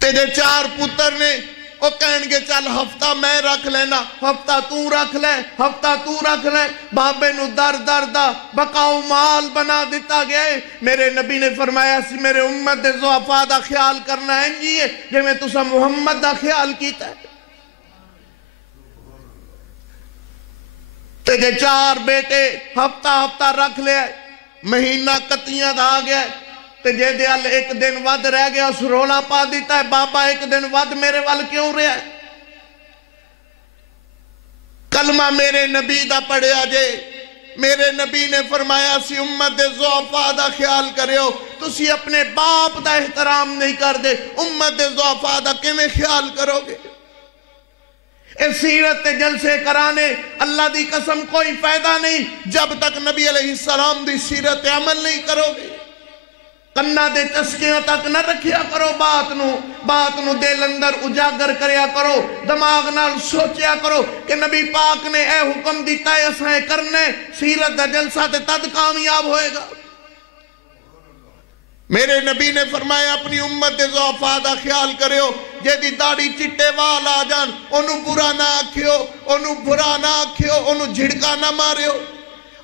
تیرے 4 پتر نے وہ کہیں گے چل ہفتہ میں رکھ لینا، ہفتہ تو رکھ لے، ہفتہ تو رکھ لے، بابے نو در در دا بقاؤ مال بنا دیتا گیا ہے۔ میرے نبی نے فرمایا سی میرے امت دے ضعفاء دا خیال کرنا ہے جی جے میں تسا محمد دا خیال کیتا ہے۔ تیرے 4 بیٹے ہفتہ ہفتہ رکھ لے، مہینہ کتیاں دا آ گیا ہے، تے جے دیال ایک دن ود رہ گیا اس رولا پا دیتا ہے، بابا ایک دن ود میرے وال کیوں رہا ہے؟ کلمہ میرے نبی دا پڑھے آجے، میرے نبی نے فرمایا سی امت دے ضعفاء دا خیال کرے ہو، تسی اپنے باپ دا احترام نہیں کر دے، امت دے ضعفاء دا کیویں خیال کرو گے؟ اس سیرت جلسے کرانے اللہ دی قسم کوئی فائدہ نہیں جب تک نبی علیہ السلام دی سیرت عمل نہیں کرو گے۔ کنہ دے چسکیاں تک نہ رکھیا کرو، بات نو دل اندر اجاگر کریا کرو، دماغ نال سوچیا کرو کہ نبی پاک نے اے حکم دیتا ہے اسائیں کرنے، سیرت دا جلسہ تے تد کامیاب ہوئے گا۔ میرے نبی نے فرمایا اپنی امت دے ضعفاء دا خیال کرے ہو، جے دی داڑھی چٹے وال آ جان انہوں برا نہ آکھیو، انہوں برا نہ آکھیو، انہوں جھڑکا نہ مارے ہو۔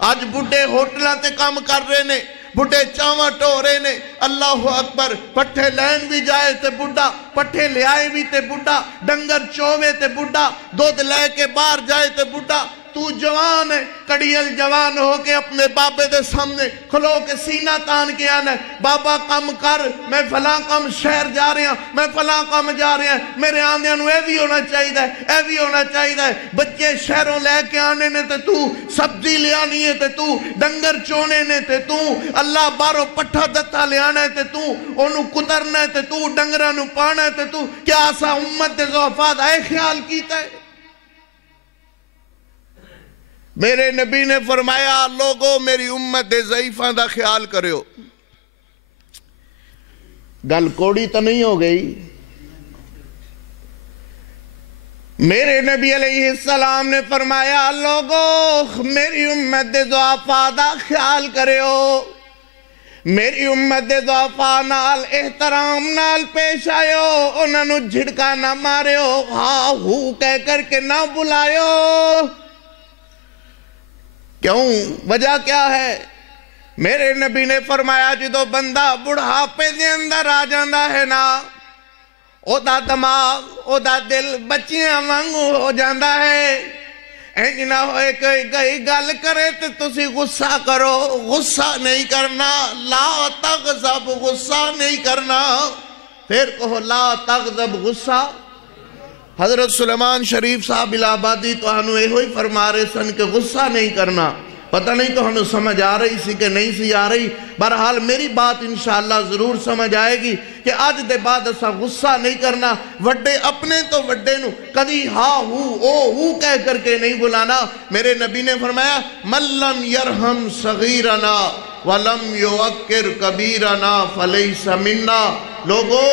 آج بڑھے ہوٹلہ تے کام کر رہے نے، بڑھے چاواں ٹورے نے، اللہ اکبر، پٹھے لین بھی جائے تے بڑھا، پٹھے لے آئے بھی تے بڑھا، ڈنگر چووے تے بڑھا، دودھ لے کے باہر جائے تے بڑھا، تو جوان ہے، کڑیل جوان ہو کے اپنے بابے دے سامنے کھلو کے سینہ تان کے آنا ہے، بابا کام کر، میں فلاں کام شہر جا رہے ہیں، میں فلاں کام جا رہے ہیں، میرے آندیاں نو اے بھی ہونا چاہیے ہے، اے بھی ہونا چاہیے ہے۔ بچے شہروں لے کے آنے نے تے تو سبزی لے آنی ہے تے تو ڈنگر چونے نے تے تو اللہ بارو پٹھا دتا لے آنا ہے تے تو انہوں کترنا ہے تے تو ڈنگرہ نو پانا ہے تے تو کیا آسا امت دے ضعفات آئے خیال کیتا ہے؟ میرے نبی نے فرمایا لوگو میری امت دے ضعیفاں دا خیال کریو۔ گل کوڑی تو نہیں ہو گئی؟ میرے نبی علیہ السلام نے فرمایا لوگو میری امت دے ضعفاء دا خیال کریو، میری امت دے ضعفاء نال احترام نال پیش آئیو، انہاں نو جھڑکا نہ ماریو، ہاں ہو کہہ کر کے نہ بلائیو۔ کیوں؟ وجہ کیا ہے؟ میرے نبی نے فرمایا جدو بندہ بڑھاپے دے اندر آ جاندہ ہے نا، او دا دماغ او دا دل بچیاں وانگو ہو جاندہ ہے، اینج نہ ہوئے کئی گل کرے تو تسی غصہ کرو، غصہ نہیں کرنا، لا تغضب غصہ نہیں کرنا، پھر کہو لا تغضب غصہ۔ حضرت سلیمان شریف صاحب الہبادی تو ہنو اے ہوئی فرما رہے سن کہ غصہ نہیں کرنا، پتہ نہیں تو ہنو سمجھ آ رہی سی کہ نہیں سی آ رہی، بہرحال میری بات انشاءاللہ ضرور سمجھ آئے گی کہ آج دے بعد ایسا غصہ نہیں کرنا، وڈے اپنے تو وڈے نو کدی ہاں ہو کہہ کر کے نہیں بلانا۔ میرے نبی نے فرمایا من لم یرحم صغیرنا ولم یوکر کبیرنا فلیس منا، لوگو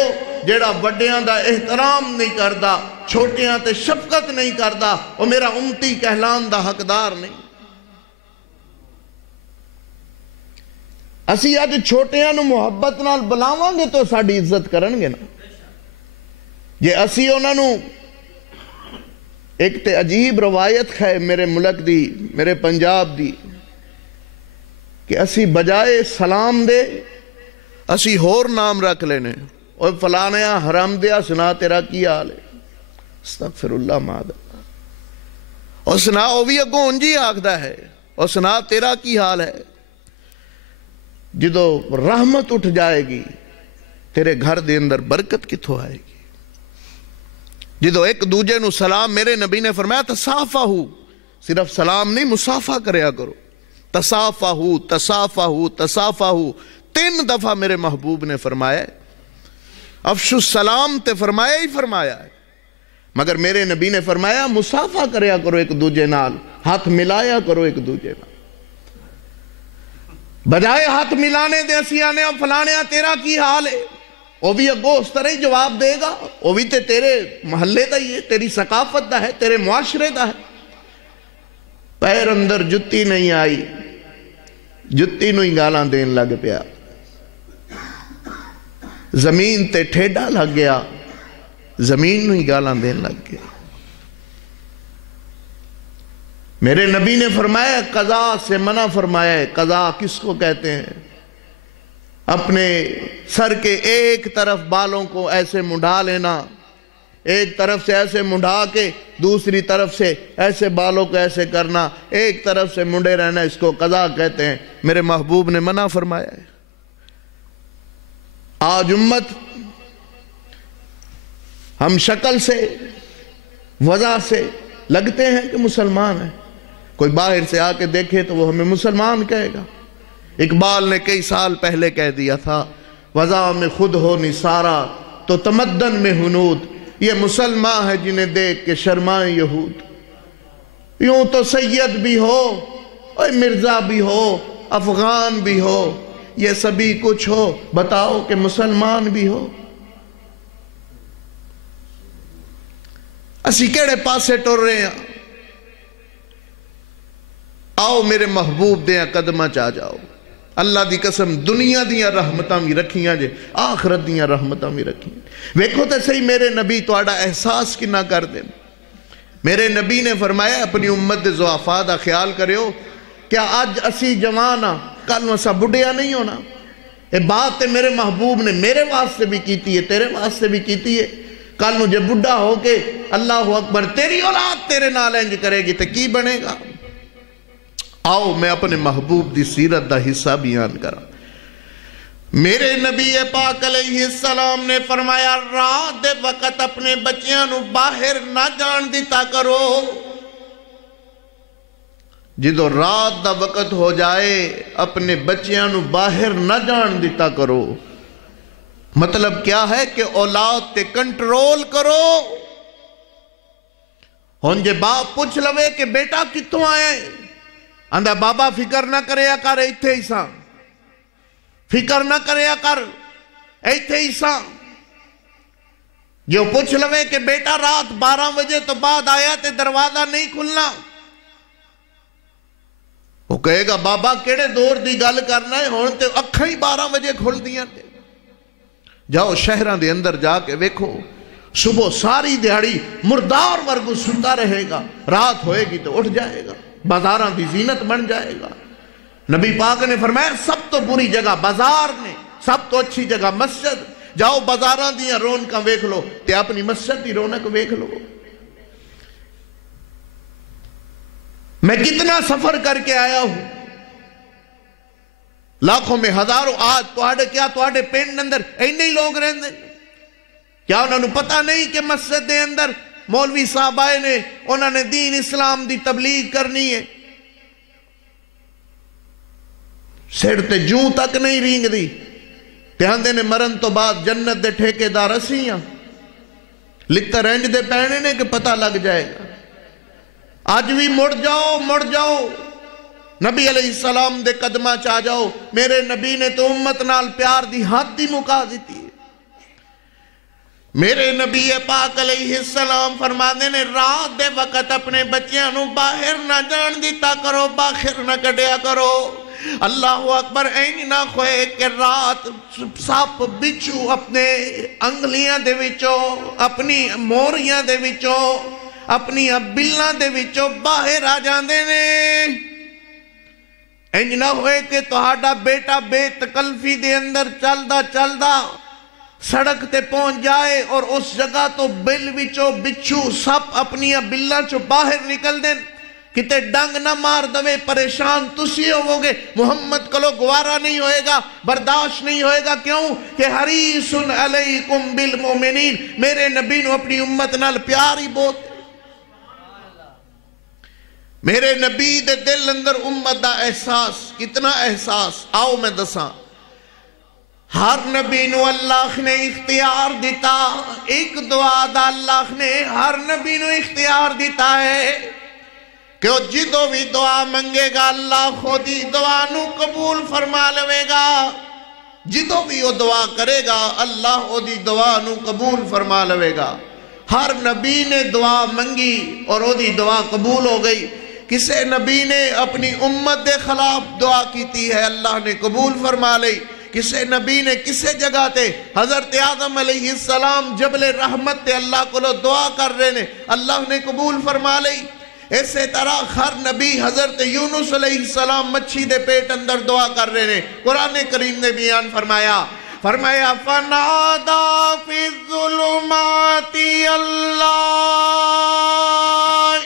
جیڑا وڈیاں دا احترام نہیں کردا، چھوٹیاں تے شفقت نہیں کردا، وہ میرا امتی کہلان دا حقدار نہیں۔ اسی آج چھوٹیاں نو محبت نال بلاواں گے تو ساڑی عزت کرنگے نا۔ یہ اسی انہاں نو ایک تے عجیب روایت ہے میرے ملک دی، میرے پنجاب دی، کہ اسی بجائے سلام دے اسی ہور نام رکھ لینے، اور فلانیاں حرام دیا سنا تیرا کی حال ہے، استغفر اللہ مادہ، اور سنا او بھی اگوں انجی آکھدا ہے، اور سنا تیرا کی حال ہے۔ جدو رحمت اٹھ جائے گی تیرے گھر دے اندر برکت کتھوں آئے گی؟ جدو ایک دوجے نو سلام، میرے نبی نے فرمایا تصافحو، صرف سلام نہیں مصافحہ کریا کرو، تصافحو تصافحو تصافحو، 3 دفعہ میرے محبوب نے فرمایا ہے۔ افشو السلام تے فرمایا ہی فرمایا ہے، مگر میرے نبی نے فرمایا مصافحہ کریا کرو ایک دوجے نال، ہاتھ ملایا کرو ایک دوجے نال۔ بجائے ہاتھ ملانے دے اسی آنے اور فلانے تیرا کی حال ہے، وہ بھی اگو اس طرح ہی جواب دے گا، وہ بھی تے تیرے محلے دا ہی ہے، تیری ثقافت دا ہے، تیرے معاشرے دا ہے۔ پیر اندر جتی نہیں آئی، جتی نو ہی گالاں دین لگ پیا، زمین تے ٹھیڈا لگ گیا، زمین نو ہی گالاں دین لگ گیا۔ میرے نبی نے فرمایا قضا سے منع فرمایا ہے۔ قضا کس کو کہتے ہیں؟ اپنے سر کے ایک طرف بالوں کو ایسے منڈا لینا، ایک طرف سے ایسے منڈا کے دوسری طرف سے ایسے بالوں کو ایسے کرنا، ایک طرف سے منڈے رہنا، اس کو قضا کہتے ہیں۔ میرے محبوب نے منع فرمایا ہے۔ آج امت ہم شکل سے وضع سے لگتے ہیں کہ مسلمان ہیں، کوئی باہر سے آ کے دیکھے تو وہ ہمیں مسلمان کہے گا۔ اقبال نے کئی سال پہلے کہہ دیا تھا وضع میں خود ہو نثارا تو تمدن میں ہنود، یہ مسلمان ہے جنہیں دیکھ کے شرمائیں یہود۔ یوں تو سید بھی ہو اور مرزا بھی ہو، افغان بھی ہو، یہ سبھی کچھ ہو، بتاؤ کہ مسلمان بھی ہو۔ اسی کیڑے پاسے ٹر رہے ہیں؟ آؤ میرے محبوب دیاں قدمہ چاہ جاؤ۔ اللہ دی قسم دنیا دیاں رحمتاں بھی رکھیاں جے، آخرت دیاں رحمتاں بھی رکھیاں۔ ویکھو تے صحیح میرے نبی تو آڑا احساس کی نہ کر دیں۔ میرے نبی نے فرمایا اپنی امت دے ضعفاء دا خیال کریو، کیا آج اسی جوانا کل اسا بڑھیا نہیں ہونا؟ یہ بات تے میرے محبوب نے میرے واسطے بھی کیتی ہے، تیرے واسطے بھی کیتی ہے۔ کل مجھے بڑھا ہو کے اللہ اکبر تیری اولاد تیرے نال انج کرے گی تو کی بنے گا؟ آؤ میں اپنے محبوب دی سیرت دا حصہ بیان کرا۔ میرے نبی پاک علیہ السلام نے فرمایا رات دے وقت اپنے بچیاں نو باہر نہ جان دیتا کرو۔ جدو رات دا وقت ہو جائے اپنے بچیاں نو باہر نہ جان دیتا کرو۔ مطلب کیا ہے کہ اولاد تے کنٹرول کرو۔ ہن جے باپ پوچھ لوے کہ بیٹا کتوں آیا ہے، آندا بابا فکر نہ کریا کر ایتھے ہی ساں، فکر نہ کریا کر ایتھے ہی ساں۔ جو پوچھ لوے کہ بیٹا رات 12 بجے تو بعد آیا تے دروازہ نہیں کھلنا، وہ کہے گا بابا کیڑے دور دی گل کرنا ہے، ہون تے اکھاں ہی 12 بجے کھل دیاں تے۔ جاؤ شہران دے اندر جا کے ویکھو، صبح ساری دیہڑی مردار ورگو سنتا رہے گا، رات ہوئے گی تو اٹھ جائے گا، بازاراں دی زینت بن جائے گا۔ نبی پاک نے فرمایا سب تو بری جگہ بازار نے، سب تو اچھی جگہ مسجد۔ جاؤ بازاراں دیاں رونقاں ویکھ لو تے اپنی مسجد دی رونق ویکھ لو۔ میں کتنا سفر کر کے آیا ہوں، لاکھوں میں ہزاروں، آج تواڈے پنڈ اندر اینے ہی لوگ رہندے، کیا انہوں نے پتہ نہیں کہ مسجد دے اندر مولوی صاحب آئے نے، انہوں نے دین اسلام دی تبلیغ کرنی ہے، سڑ تے جوں تک نہیں رینگ دی، تے ہندے نے مرن تو بعد جنت دے ٹھیکے دار اسیاں لکھتا رینج دے پہنے نے کہ پتہ لگ جائے گا۔ آج بھی مڑ جاؤ نبی علیہ السلام دے قدمہ چاہ جاؤ۔ میرے نبی نے تو امت نال پیار دی حد دی مکا دیتی ہے۔ میرے نبی پاک علیہ السلام فرمانے نے رات دے وقت اپنے بچیاں نو باہر نہ جان دیتا کرو، باہر نہ کڈیا کرو۔ اللہ اکبر، این نہ ہوئے کہ رات سپ بچھو اپنے انگلیاں دے وچوں، اپنی موریاں دے وچوں، اپنی بلاں دے وچوں باہر آ جاندے نے۔ انج نہ ہوئے کہ تہاڈا بیٹا بے تکلفی دے اندر چلدا سڑک تے پہنچ جائے اور اس جگہ تو بل وچوں بچھو سپ اپنی بلاں چوں باہر نکل دیں، کتے ڈنگ نہ مار دوے، پریشان تسی ہوو گے، محمد کلو گوارا نہیں ہوئے گا، برداشت نہیں ہوئے گا۔ کیوں کہ حریص علیکم بالمؤمنین، میرے نبی نو اپنی امت نال پیار ہی بہت۔ میرے نبی دے دل اندر امت دا احساس، کتنا احساس، آؤ میں دساں۔ ہر نبی نو اللہ نے اختیار دیتا، ایک دعا دا اللہ نے ہر نبی نو اختیار دیتا ہے کہ وہ جدو بھی دعا منگے گا اللہ خودی دعا نو قبول فرما لوے گا، جدو بھی وہ دعا کرے گا اللہ خودی دعا نو قبول فرما لوے گا۔ ہر نبی نے دعا منگی اور وہ دی دعا قبول ہو گئی۔ کسے نبی نے اپنی امت دے خلاف دعا کیتی ہے، اللہ نے قبول فرما لئی۔ کسے نبی نے کسے جگہ تے حضرت آدم علیہ السلام جبل رحمت تے اللہ کو لو دعا کر رہے نے، اللہ نے قبول فرما لئی۔ ایسے طرح ہر نبی حضرت یونس علیہ السلام مچھی دے پیٹ اندر دعا کر رہے نے، قرآن کریم نے بیان فرمایا فَنَادَا فِي الظُّلُمَاتِ اللَّهِ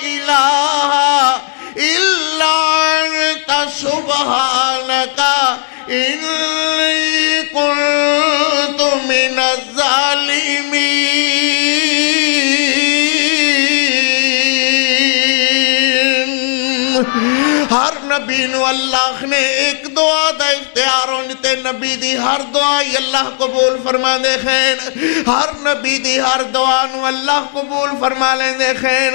إِلَٰهَ إِلَّا أَنْتَ سُبْحَانَكَ إِنِّي كُنْتُ مِنَ الظَّالِمِينَ۔ ہر نبی نو اللہ نے ایک دعا دا اختیار ہوتے، نبی دی ہر دعا اللہ قبول فرما دے خین، ہر نبی دی ہر دعا نو اللہ قبول فرما لیں دے خین،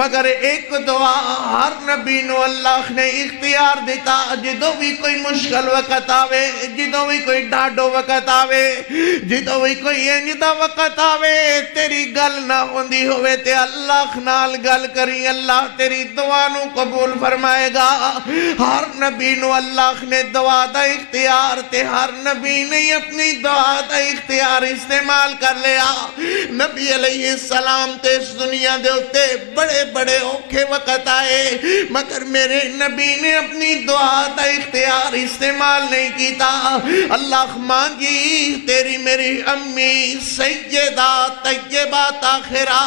مگر ایک دعا ہر نبی نو اللہ نے اختیار دیتا، جدو بھی کوئی مشکل وقت آوے، جدو بھی کوئی ڈاڈو وقت آوے، جدو بھی کوئی انجدہ وقت آوے، تیری گل نہ ہوندی ہوئے تے اللہ نال گل کری، اللہ تیری دعا نو قبول فرمائے گا۔ ہر نبی نو اللہ نے دعا دا اختیار تے ہر نبی نے اپنی دعا دا اختیار استعمال کر لیا نبی علیہ السلام تے اس دنیا دے ہوتے بڑے بڑے اوکھے وقت آئے مگر میرے نبی نے اپنی دعا دا اختیار استعمال نہیں کیتا اللہ مانگی تیری میری امی سیدہ طیبہ طاہرہ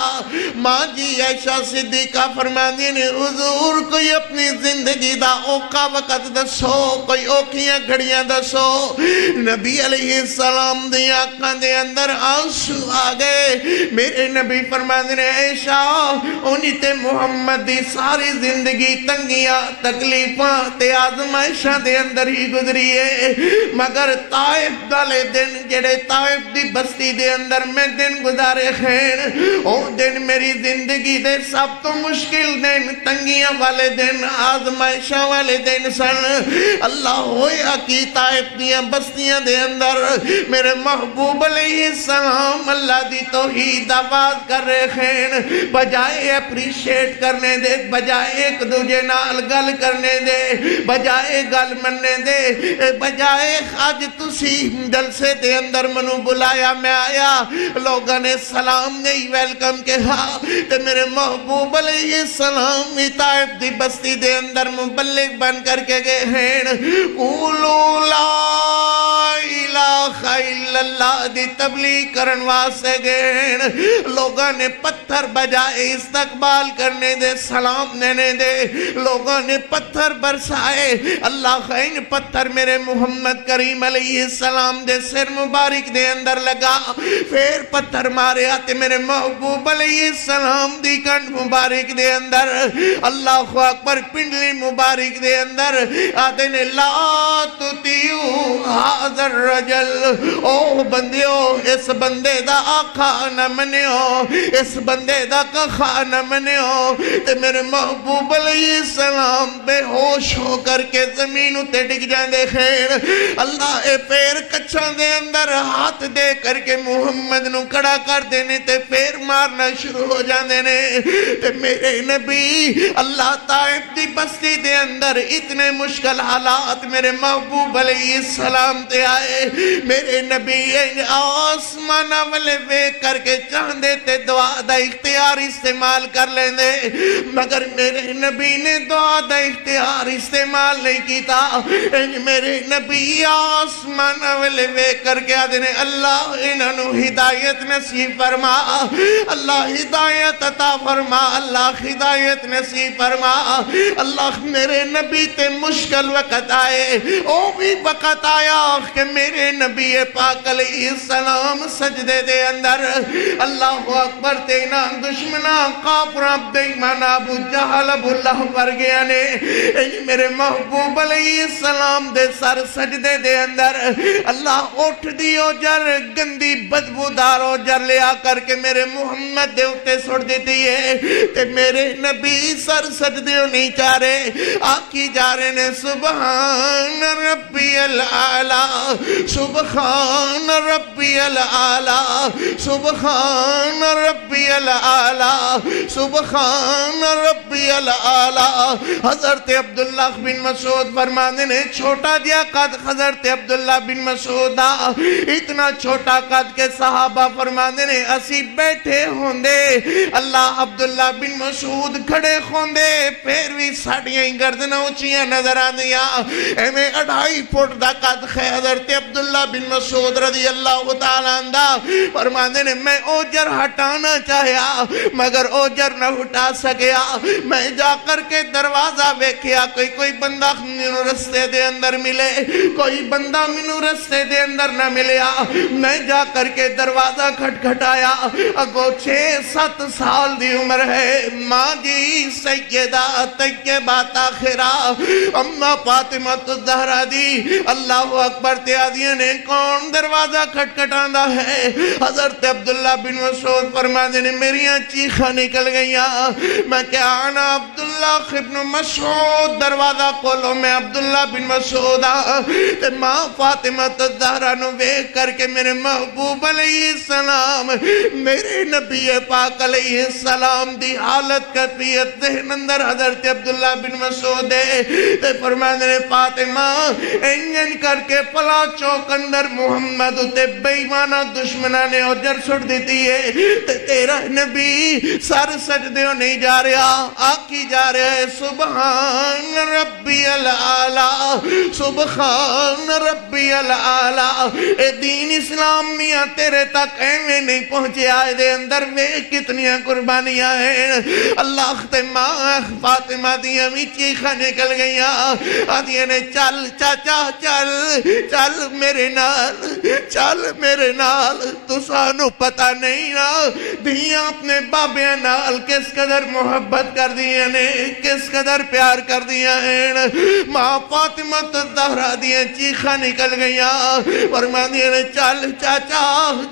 ماں جی عائشہ صدیقہ فرماندی نے حضور کوئی اپنی زندگی دا اوکھا وقت دسو کوئی اوکھیاں گھڑیاں دسو نبی علیہ السلام دی آنکھاں دے اندر آنسو آگئے میرے نبی فرماندی نے عائشہ انہی تے محمد دی ساری زندگی تنگیاں تکلیفاں تے آزمائشاں دے اندر ہی گزریے مگر طائف دالے دن جڑے طائف دی بستی دے اندر میں دن گزارے خیر او دن میری زندگی دے سب تو مشکل دن تنگیاں والے دن آزمائشاں والے دن سن اللہ ہویا کی طائف دیاں بستیاں دے اندر میرے محبوب علیہ السلام اللہ دی توحید آواز کر رہے خیر بجائے اپریشیٹ کرنے دے بجائے ایک دوجے نال گل کرنے دے بجائے گل مننے دے بجائے خاج تسی جلسے دے اندر منو بلایا میں آیا لوگاں نے سلام نہیں ویلکم کہا کہ میرے محبوب علیہ السلام طائف دی بستی دے اندر مبلغ بن کر کے گئے ہیں قولو لا الہ الا اللہ دی تبلیغ کرن واسے گئے ہیں لوگاں نے پتھر بجائے استقبال کرنے دے سلام دینے دے لوگاں نے پتھر برسائے اللہ خین پتھر میرے محمد کریم علیہ السلام دے سر مبارک دے اندر لگا پھر پتھر مارے آتے میرے محبوب علیہ السلام دی کنڈ مبارک دے اندر اللہ اکبر پنڈلی مبارک دے اندر آتے نے لا تطیعو حاضر رجل او بندیو اس بندے دا آقا نہ منیو اس بندے دا کخا نہ منیو تے میرے محبوب علیہ السلام بے ہوش ہو کر کے زمین اتے ڈگ جائیں دے خیر اللہ اے پیر کچھاں دے اندر ہاتھ دے کر کے محمد نو کڑا کر دینے تے پیر مارنا شروع ہو جائیں دینے تے میرے نبی اللہ طائف دی بستی دے اندر اتنے مشکل حالات میرے محبوب علیہ السلام تے آئے میرے نبی آسمان والے ویک کر کے چاندے تے دعا دا اختیار استعمال کر لیں دے مگر میرے نبی نے دعا دا اختیار استعمال نہیں کیتا میرے نبی آسمان والے ویک کر کے آدھنے اللہ انہوں ہدایت نصیب فرما اللہ ہدایت عطا فرما اللہ ہدایت نصیب فرما اللہ میرے نبی تے مشکل وقت آئے او بھی وقت آیا کہ میرے نبی پاک علیہ السلام سجدے دے اندر اللہ اکبر تینا دشمنا کافر عبد ایمان ابو جہل ابو اللہ پر گیا نے میرے محبوب علیہ السلام دے سر سجدے دے اندر اللہ اٹھ دیو جر گندی بدبودار ہو جر لیا کر کے میرے محمد دے اتے سڑ دیتی ہے تے میرے نبی سر سجدیوں نہیں چاہ رہے آکی جا رہے نے سبحان ربی العالی سبحان ربی العالی سبحان ربی العالی سبحان ربی العالی حضرت عبداللہ بن مسعود فرمانے نے چھوٹا دیا قد حضرت عبداللہ بن مسعود اتنا چھوٹا قد کے صحابہ فرمانے نے اسی بیٹھے ہوندے اللہ عبداللہ بن مسعود کھڑے ہوندے پھر بھی ساڑیاں گردنہ اونچیاں نظر آندیاں ایمیں 2.5 فٹ دا قد ہے حضرت عبداللہ بن مسعود رضی اللہ تعالیٰ عنہ فرمانے نے میں اوجر ہٹانا چاہیا مگر اوجر نہ ہٹا سکیا میں جا کر کے دروازہ ویکھیا کوئی بندہ منو رستے دے اندر ملے کوئی بندہ منو رستے دے اندر نہ ملیا میں جا کر کے دروازہ کھٹ کھٹایا اگو 6-7 سال دی عمر ہے ماں جی سیدہ طیبہ طاہرہ اماں فاطمہ الزہرا دی اللہ اکبر تیادیاں نے کون دروازہ کھٹ کھٹاندہ ہے حضرت عبداللہ بن مسعود فرمانے نے میریاں چیخہ نکل گئیاں میں کیا آنا عبداللہ ابن مسعود دروازہ کھولو میں عبداللہ بن مسعود تے ماں فاطمہ الزہرا نو ویکھ کر کے میرے محبوب علیہ السلام میرے نبی پاک علیہ السلام دی حالت کیفیت ذہن اندر حضرت عبداللہ بن مسعود تے فرمانے نے فاطمہ انجن کر کے پلا چوک اندر محمد تے بے ایمانہ دشمنہ نے اجر سٹ دیتی ہے تے تیرا نبی سر سجدے نہیں جا رہا آکی جا رہا ہے سبحان ربی العالی سبحان ربی العالی اے دین اسلام میاں تیرے تک ایویں نہیں پہنچے آئے دے اندر میں کتنیاں قربانیاں ہیں اللہ تے ماں فاطمہ دیاں بھی چیخہ نکل گئیاں آدھیے نے چل چاچا چل چل میرے نال تو سانو پتہ نہیں نا دیاں اپنے بابیاں نال کس قدر محبت کر دیا نے کس قدر پیار کر دیا ہیں ماں فاطمہ الزہرا دیاں چیخہ نکل گئیاں فرما دیا نے چل چاچا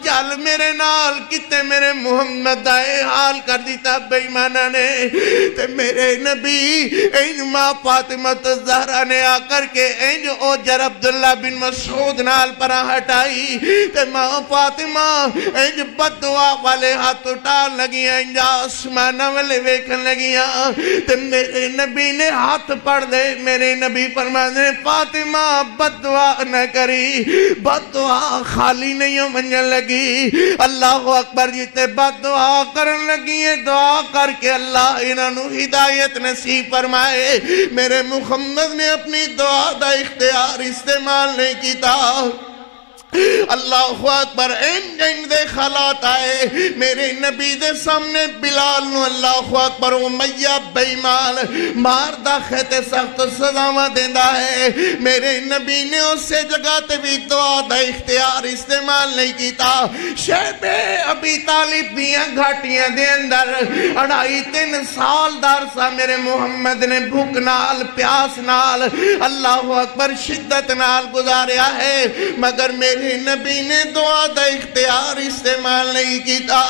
چل میرے نال کتے میرے محمد دائے حال کر دیتا بے ایمانہ نے تے میرے نبی این ماں فاطمہ الزہرا نے آ کر کے این اوجر عبداللہ بن مسعود نال پرا ہٹائی تے ماں فاطمہ این بد دعا والے ہاتھ اٹھان لگیاں این آسمانہ والے ویکھن لگیاں تے میرے نبی نے ہاتھ پڑھ دے میرے نبی فرمانے فاطمہ بد دعا نہ کری بد دعا خالی نہیں ہو منجن لگی اللہ اکبر جیتے بد دعا کرن لگی ہے دعا کر کے اللہ انہوں ہدایت نصیب فرمائے میرے محمد نے اپنی دعا دا اختیار استعمال نہیں کیتا اللہ اکبر این دے خالات آئے میرے نبی دے سامنے بلال نو اللہ اکبر امیہ بیمان ماردہ خیتے سخت سزاوہ دیندہ ہے میرے نبی نے اس سے جگہ تے بھی دعا دا اختیار استعمال نہیں کیتا شیب ابی طالب دیاں گھاٹیاں دے اندر 2.5-3 سال دارسا میرے محمد نے بھوک نال پیاس نال اللہ اکبر شدت نال گزاریا ہے مگر میرے نبی نے دعا دا اختیار استعمال نہیں کیتا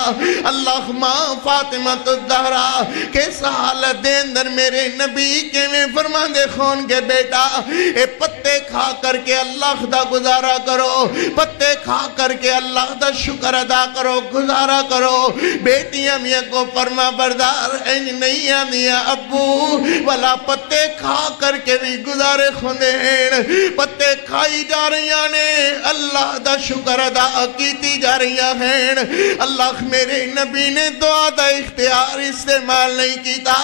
اللہ ماں فاطمہ الزہرا کس حالت دے اندر میرے نبی کے میں فرمان دے خون کے بیٹا اے پتے کھا کر کے اللہ دا گزارا کرو پتے کھا کر کے اللہ دا شکر ادا کرو گزارا کرو بیٹیاں میاں کو فرما بردار انج نہیں آنیا ابو والا پتے کھا کر کے بھی گزارے خوندے ہیں پتے کھائی جا رہی نے اللہ دا شکر ادا کیتی جا رہی ہیں اللہ میرے نبی نے دعا دا اختیار استعمال نہیں کیتا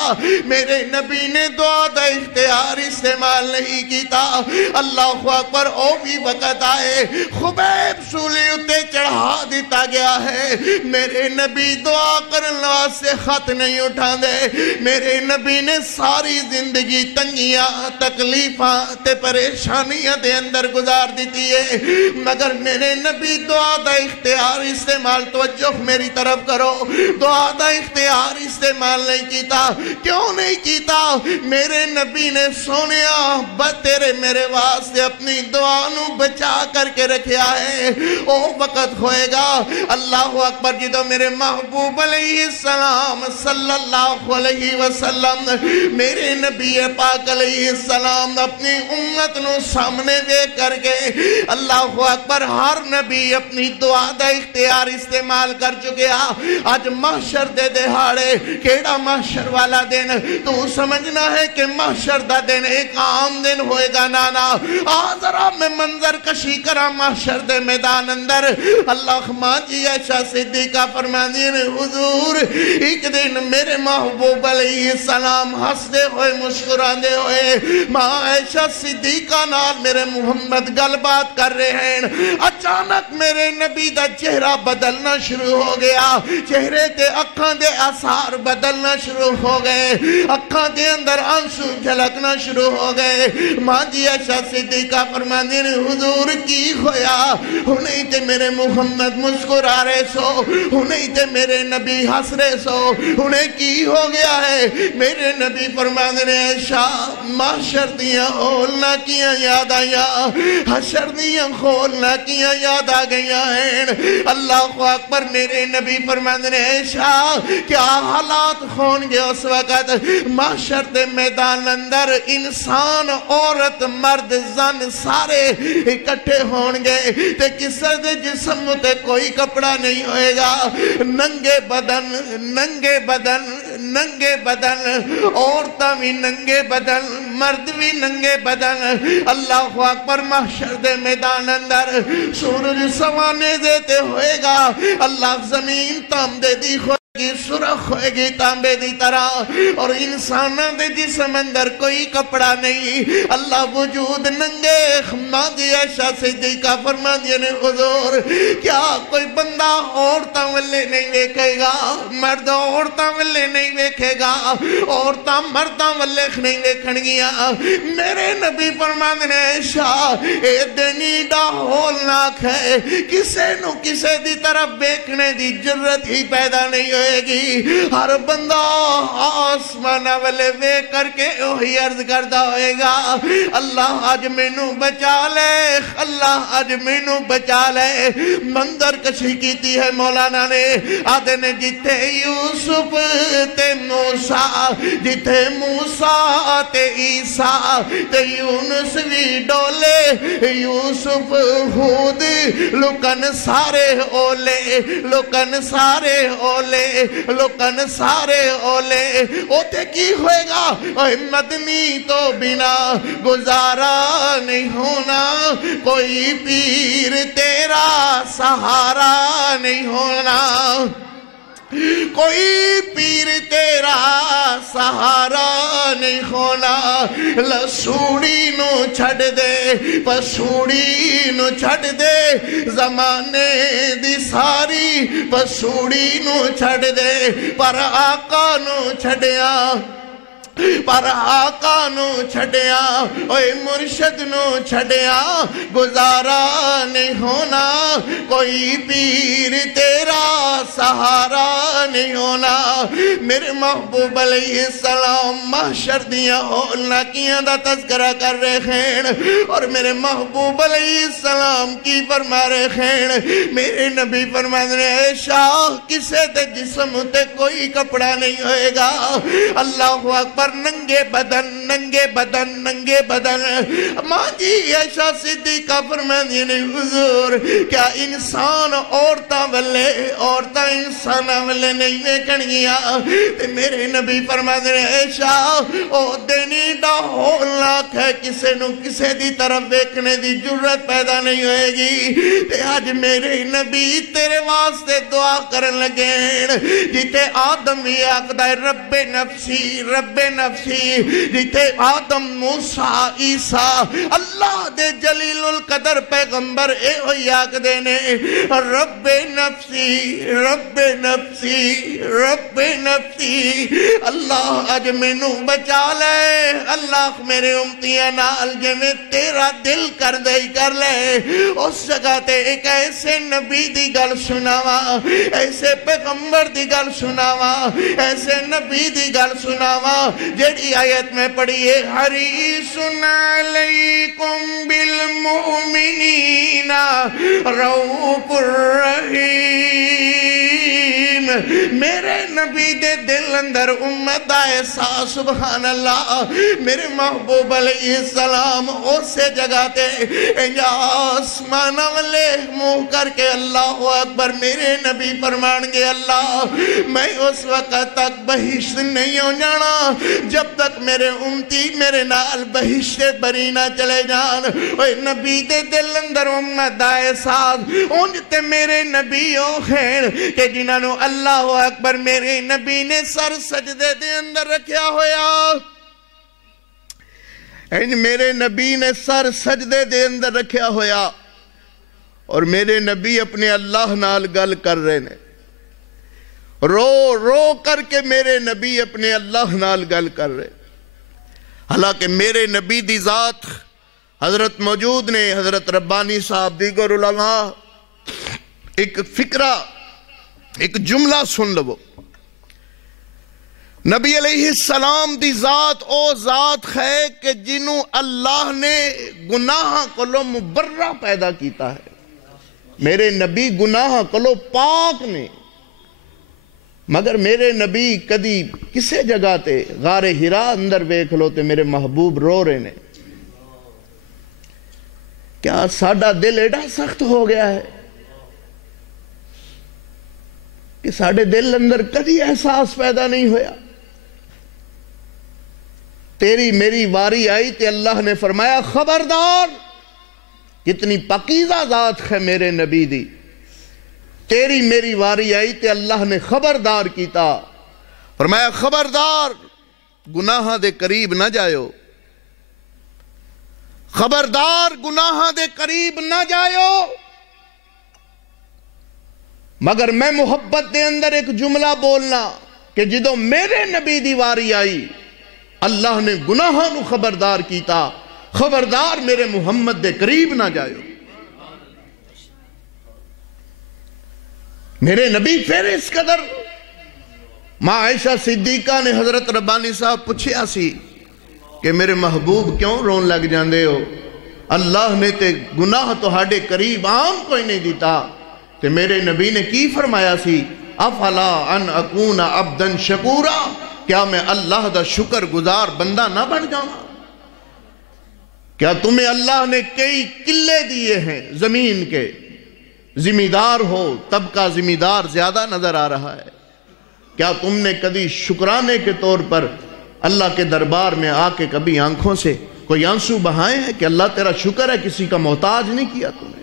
میرے نبی نے دعا دا اختیار استعمال نہیں کیتا اللہ اکبر او بھی وقت آئے خبیب سولی اتے چڑھا دیتا گیا ہے میرے نبی دعا کرنا سے خط نہیں اٹھا دے میرے نبی نے ساری زندگی تنگیاں تکلیفاں تے پریشانیاں دے اندر گزار دیتی ہے مگر میرے نبی دعا دا اختیار استعمال توجہ میری طرف کرو دعا دا اختیار استعمال نہیں کیتا کیوں نہیں کیتا میرے نبی نے سونیا تیرے میرے واسطے اپنی دعا نو بچا کر کے رکھیا ہے او وقت ہوئے گا اللہ اکبر جدو میرے محبوب علیہ السلام صلی اللہ علیہ وسلم میرے نبی پاک علیہ السلام اپنی امت نو سامنے دے کر کے اللہ اکبر ہر نبی اپنی دعا دا اختیار استعمال کر چکے آج محشر دے دہاڑے کیڑا محشر والا دن تو سمجھنا ہے کہ محشر دا دن ایک عام دن ہوئے گا نانا آذرہ میں منظر کشی کرا محشر دے میدان اندر اللہ ماں جی عائشہ صدیقہ فرماندی نے حضور ایک دن میرے محبوب علیہ السلام ہنسدے ہوئے مسکراندے ہوئے ماں عائشہ صدیقہ نال میرے محمد گل بات کر رہے ہیں اچانک میرے نبی دا چہرہ بدلنا شروع ہو گیا چہرے تے اکھاں دے آثار بدلنا شروع ہو گئے اکھاں دے اندر آنسو جھلکنا شروع ہو گئے ماں جی عائشہ صدیقہ فرماندی نے حضور کی ہویا ہنہیں تے میرے محمد مسکرا رہے سو ہنہیں تے میرے نبی ہنس رہے سو ہنہیں کی ہو گیا ہے میرے نبی فرماندی نے عائشہ محشر دیاں ہولنا کیاں یاد آیا حشر دیاں ہولنا کیاں یاد آ گیا ہیں اللہ اکبر میرے نبی فرماندے نے عائشہ کیا حالات ہون گے اس وقت محشر دے میدان اندر انسان عورت مرد زن سارے اکٹھے ہون گے تے کسے دے جسم تے کوئی کپڑا نہیں ہوئے گا ننگے بدن ننگے بدن، عورتاں بھی ننگے بدن، مرد بھی ننگے بدن. اللہ اکبر. محشر دے میدان اندر سورج سوانے دیتے ہوئے گا. اللہ زمین تانبے دی سرخ ہوئے گی تانبے دی طرح، اور انسانہ دے جسم اندر کوئی کپڑا نہیں. اللہ وجود ننگے. ماں عائشہ صدیقہ فرما دیا نے حضور کیا کوئی بندہ عورتاں والے نہیں ویکھے گا، مرد عورتاں والے نہیں ویکھے گا، عورتاں مرداں والے نہیں ویکھن گیا؟ میرے نبی فرما دیا نے عائشہ اے دنی دا ہولناک ہے، کسے نو کسے دی طرف ویکھنے دی جرت ہی پیدا نہیں ہوئے گی. ہر بندہ آسمانہ والے ویکھ کر کے وہی عرض کردا ہوئے گا اللہ اج مینوں بچا لے، اللہ اج مینوں بچا لے. منظر کشی کیتی ہے مولانا نے. آدھے نے جتھے یوسف تے موسیٰ، جتھے موسیٰ تے عیسیٰ تے یونس بھی ڈولے، یوسف ہود لکن سارے اولے، لکن سارے اولے، لکن سارے اولے. اوتے کی ہوئے گا؟ اوہ مدنی تو بنا گزارا نہیں ہونا، کوئی پیر تیرا سہارا نہیں ہونا، کوئی پیر تیرا سہارا نہیں ہونا. لسوڑی نو چھڑ دے، پسوڑی نو چھڑ دے، زمانے دی ساری پسوڑی نو چھڑ دے، پر آقا نو چھڑیا، پر آقا نو چھڑیا، اوے مرشد نو چھڑیا گزارا نہیں ہونا، کوئی پیر تیرا سہارا نہیں ہونا. میرے محبوب علیہ السلام محشر دیاں ہولناکیاں دا تذکرہ کر رہے ہیں، اور میرے محبوب علیہ السلام کی فرما رہے ہیں. میرے نبی فرما رہے ہیں عائشہ کسے دے جسم تے کوئی کپڑا نہیں ہوئے گا. اللہ اکبر. ننگے بدن، ننگے بدن، ننگے بدن. ماں جی عائشہ صدیقہ فرماندی نے حضور کیا انسان عورتاں والے، عورتاں انساناں والے نہیں ویکھن گیا؟ تے میرے نبی فرماندے نے عائشہ او دینی دا ہولناک ہے، کسے نو کسے دی طرف ویکھنے دی جرت پیدا نہیں ہوئے گی. تے آج میرے نبی تیرے واسطے دعا کرن لگے جتے آدم بھی آقدہ رب نفسی، رب نفسی، جتے آدم موسیٰ عیسیٰ اللہ دے جلیل القدر پیغمبر اے ہوئی آقدے نے رب نفسی، رب نفسی، رب نفسی. اللہ اج مینوں بچا لے، اللہ میرے امتیاں نال جے میں تیرا دل کر دے کر لے. اس جگہ تے ایک ایسے نبی دی گل سناوا، ایسے پیغمبر دی گل سناوا، ایسے نبی دی گل سناوا جیڑی آیت میں پڑھئے حریص علیکم بالمؤمنین رؤوف الرحیم. میرے نبی دے دل اندر امت احساس سبحان اللہ. میرے محبوب علیہ السلام اسے جگہ تے آسمانہ والے منہ کر کے اللہ اکبر میرے نبی فرمان گے اللہ میں اس وقت تک بہشت نہیں ہو جانا جب تک میرے امتی میرے نال بہشت بری نہ چلے جان. اوہ نبی دے دل اندر امت احساس انجتے میرے نبی ہو خیر کہ جنہوں اللہ اکبر میرے نبی نے سر سجدے دے اندر رکھیا ہویا. میرے نبی نے سر سجدے دے اندر رکھیا ہویا اور میرے نبی اپنے اللہ نال گل کر رہے نے. رو رو کر کے میرے نبی اپنے اللہ نال گل کر رہے. حالانکہ میرے نبی دی ذات حضرت موجود نے حضرت ربانی صاحب دیگر علماء ایک فکرہ ایک جملہ سن لو. نبی علیہ السلام دی ذات او ذات ہے کہ جنہوں اللہ نے گناہ کلو مبرہ پیدا کیتا ہے. میرے نبی گناہ کلو پاک نے مگر میرے نبی کدی کسے جگہ تے غار ہرا اندر بیکھ لو تے میرے محبوب رو رہے نے. کیا ساڑھا دل ایڈا سخت ہو گیا ہے کہ ساڑھے دل اندر کدی احساس پیدا نہیں ہویا. تیری میری واری آئی تے اللہ نے فرمایا خبردار، کتنی پاکیزہ ذات ہے میرے نبی دی، تیری میری واری آئی تے اللہ نے خبردار کیتا، فرمایا خبردار گناہ دے قریب نہ جائیو، خبردار گناہ دے قریب نہ جائیو، مگر میں محبت دے اندر ایک جملہ بولنا کہ جدو میرے نبی دی واری آئی اللہ نے گناہ نو خبردار کیتا، خبردار میرے محمد دے قریب نہ جائیو۔ میرے نبی پھر اس قدر، ماں عائشہ صدیقہ نے حضرت ربانی صاحب پوچھیا سی کہ میرے محبوب کیوں رون لگ جاندے ہو؟ اللہ نے تے گناہ تو ہاڑے قریب عام کوئی نہیں دیتا، تے میرے نبی نے کی فرمایا سی افلا ان اکون عبدن شکورا، کیا میں اللہ دا شکر گزار بندہ نہ بن جاؤں؟ کیا تمہیں اللہ نے کئی قلعے دیے ہیں زمین کے، زمیندار ہو طبقہ زمیندار زیادہ نظر آ رہا ہے، کیا تم نے کبھی شکرانے کے طور پر اللہ کے دربار میں آ کے کبھی آنکھوں سے کوئی آنسو بہائے ہیں کہ اللہ تیرا شکر ہے کسی کا محتاج نہیں کیا تم نے؟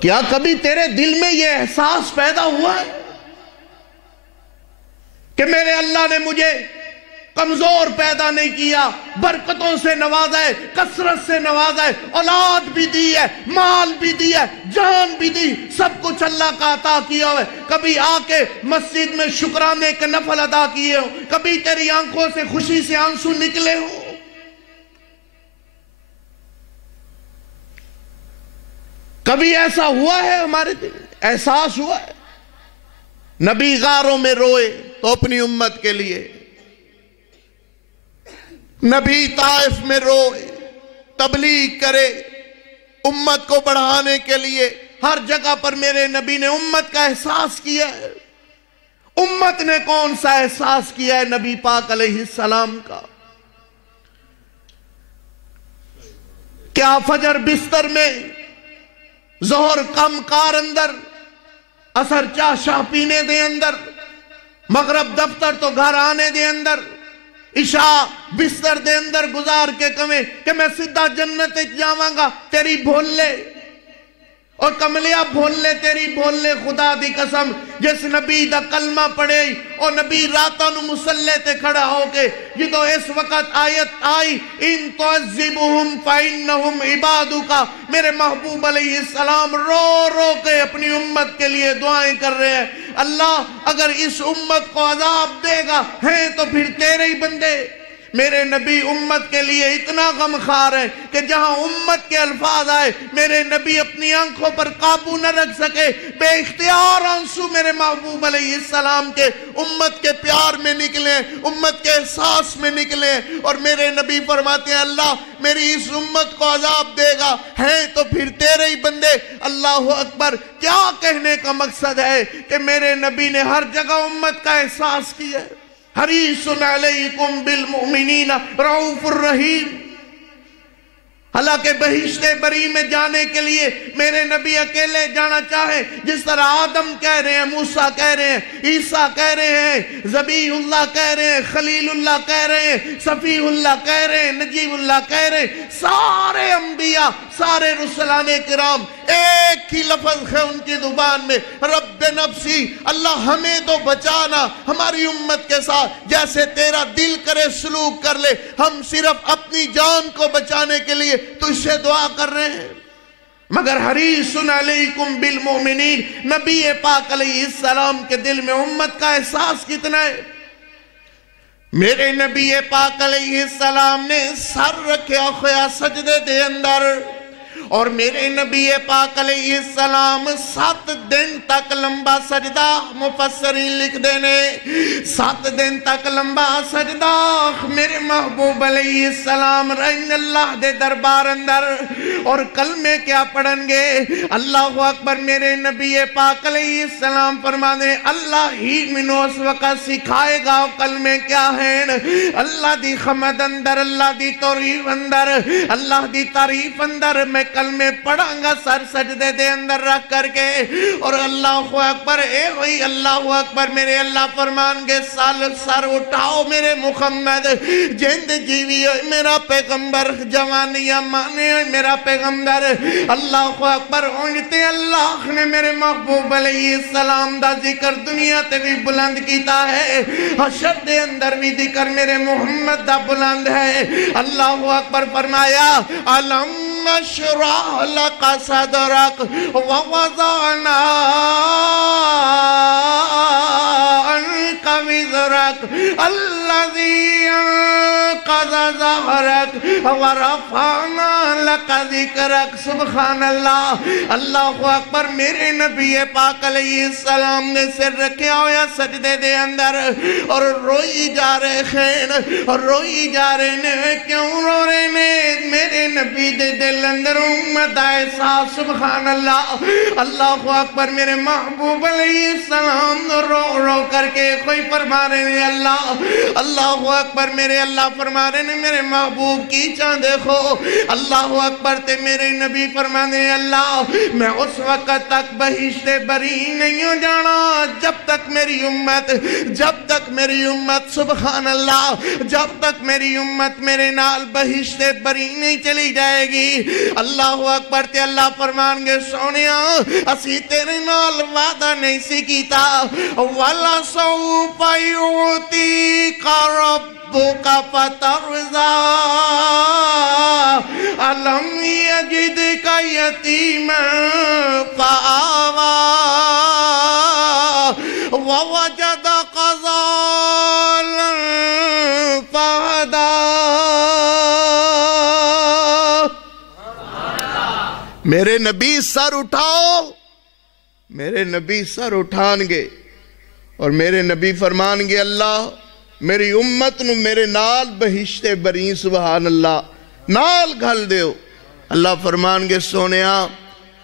کیا کبھی تیرے دل میں یہ احساس پیدا ہوا ہے کہ میرے اللہ نے مجھے کمزور پیدا نہیں کیا، برکتوں سے نوازا ہے، کثرت سے نوازا ہے، اولاد بھی دی ہے، مال بھی دی ہے، جان بھی دی، سب کچھ اللہ کا عطا کیا ہے، کبھی آ کے مسجد میں شکرانے کے نفل ادا کیے ہو، کبھی تیری آنکھوں سے خوشی سے آنسو نکلے ہو؟ کبھی ایسا ہوا ہے ہمارے دل میں؟ احساس ہوا ہے؟ نبی غاروں میں روئے تو اپنی امت کے لیے، نبی طائف میں روئے تبلیغ کرے امت کو بڑھانے کے لیے، ہر جگہ پر میرے نبی نے امت کا احساس کیا ہے۔ امت نے کون سا احساس کیا ہے نبی پاک علیہ السلام کا؟ کیا فجر بستر میں، ظہر کم کار اندر، اثر چاہ شاہ پینے دے اندر، مغرب دفتر تو گھر آنے دے اندر، عشاء بستر دے اندر گزار کے کمیں کہ میں سیدھا جنت جاواں گا، تیری بھول لے اور کملیا بھول لے، تیری بھول لے خدا دی قسم، جس نبی دا کلمہ پڑھے اور نبی راتاں نو مسلح تے کھڑا ہو کے جدو اس وقت آیت آئی ان تعذبہم فإنہم عبادک، میرے محبوب علیہ السلام رو رو کے اپنی امت کے لیے دعائیں کر رہے ہیں، اللہ اگر اس امت کو عذاب دے گا ہیں تو پھر تیرے ہی بندے۔ میرے نبی امت کے لیے اتنا غمخوار ہے کہ جہاں امت کے الفاظ آئے میرے نبی اپنی آنکھوں پر قابو نہ رکھ سکے، بے اختیار آنسو میرے محبوب علیہ السلام کے امت کے پیار میں نکلے، امت کے احساس میں نکلے، اور میرے نبی فرماتے ہیں اللہ میری اس امت کو عذاب دے گا ہیں تو پھر تیرے ہی بندے۔ اللہ اکبر! کیا کہنے کا مقصد ہے کہ میرے نبی نے ہر جگہ امت کا احساس کیا ہے۔ حریص علیکم بالمؤمنین رؤوف الرحیم، حالانکہ بہشت بری میں جانے کے لیے میرے نبی اکیلے جانا چاہے، جس طرح آدم کہہ رہے ہیں، موسیٰ کہہ رہے ہیں، عیسیٰ کہہ رہے ہیں، ذبیح اللہ کہہ رہے ہیں، خلیل اللہ کہہ رہے ہیں، صفی اللہ کہہ رہے ہیں، نجیب اللہ کہہ رہے ہیں، سارے انبیاء، سارے رسولان کرام ایک ہی لفظ ہے ان کی زبان میں، رب نفسی، اللہ ہمیں تو بچانا، ہماری امت کے ساتھ جیسے تیرا دل کرے سلوک کر لے، ہم صرف اپنی جان کو بچانے کے لیے تو اس سے دعا کر رہے ہیں۔ مگر حریص علیکم بالمؤمنین، نبی پاک علیہ السلام کے دل میں امت کا احساس کتنا ہے؟ میرے نبی پاک علیہ السلام نے سر رکھا خیا سجدے دے اندر، اور میرے نبی پاک علیہ السلام 7 دن تک لمبا سجدہ، مفسرین لکھ دینے 7 دن تک لمبا سجدہ میرے محبوب علیہ السلام رہن اللہ دے دربار اندر، اور کلمے کیا پڑھن گے؟ اللہ اکبر۔ میرے نبی پاک علیہ السلام فرمانے اللہ ہی منو اس وقت سکھائے گا کلمے کیا ہیں۔ اللہ دی حمد اندر، اللہ دی تعریف اندر، اللہ دی تعریف اندر میں کلمے پڑھاں گا سر سجدے دے اندر رکھ کر کے، اور اللہ اکبر اے ہوئی اللہ اکبر۔ میرے اللہ فرمان گے سر اٹھاؤ میرے محمد، جند جیوی ہوئی میرا پیغمبر، جوانیاں مانے ہوئی میرا پیغمبر۔ اللہ اکبر۔ اونجتے اللہ نے میرے محبوب علیہ السلام دا ذکر دنیا تے بھی بلند کیتا ہے، حشر دے اندر بھی ذکر میرے محمد دا بلند ہے۔ اللہ اکبر فرمایا علم نشرح لک صدرک ووضعنا عنک وزرک الذی انقض ظہرک ورفعنا لک ذکرک۔ سبحان اللہ۔ اللہ اکبر۔ میرے نبی پاک علیہ السلام نے سر رکھیا ہویا سجدے دے اندر اور روئی جا رہے ہیں، اور روئی جا رہے ہیں۔ کیوں رو رہے ہیں؟ میرے نبی دے دل اندر امت احساس۔ سبحان اللہ۔ اللہ اکبر۔ میرے محبوب علیہ السلام رو رو کر کے کوئی فرما رہے ہیں اللہ اکبر۔ میرے اللہ فرما رہے ہیں میرے محبوب کی چاند دیکھو۔ اللہ اکبر۔ تے میرے نبی فرمانے اللہ میں اس وقت تک بہشت بری نہیں ہو جانا جب تک میری امت سبحان اللہ، جب تک میری امت میرے نال بہشت بری نہیں چلی جائے گی۔ اللہ اکبر۔ تے اللہ فرمان گے سونیا اسی تیرے نال وعدہ نہیں سی کیتا، وَلَسَوْفَ يُعْتِيكَ رَبُّكَ فَتَرْضَىٰ أَلَمْ يَجِدْكَ يَتِيمًا فَآوَىٰ وَوَجَدَكَ ضَالًّا فَهَدَىٰ۔ میرے نبی سر اٹھاؤ، میرے نبی سر اٹھان گے اور میرے نبی فرمان گے اللہ میری امت نو میرے نال بہشت بری سبحان اللہ نال گھل دیو۔ اللہ فرمان گے سونیا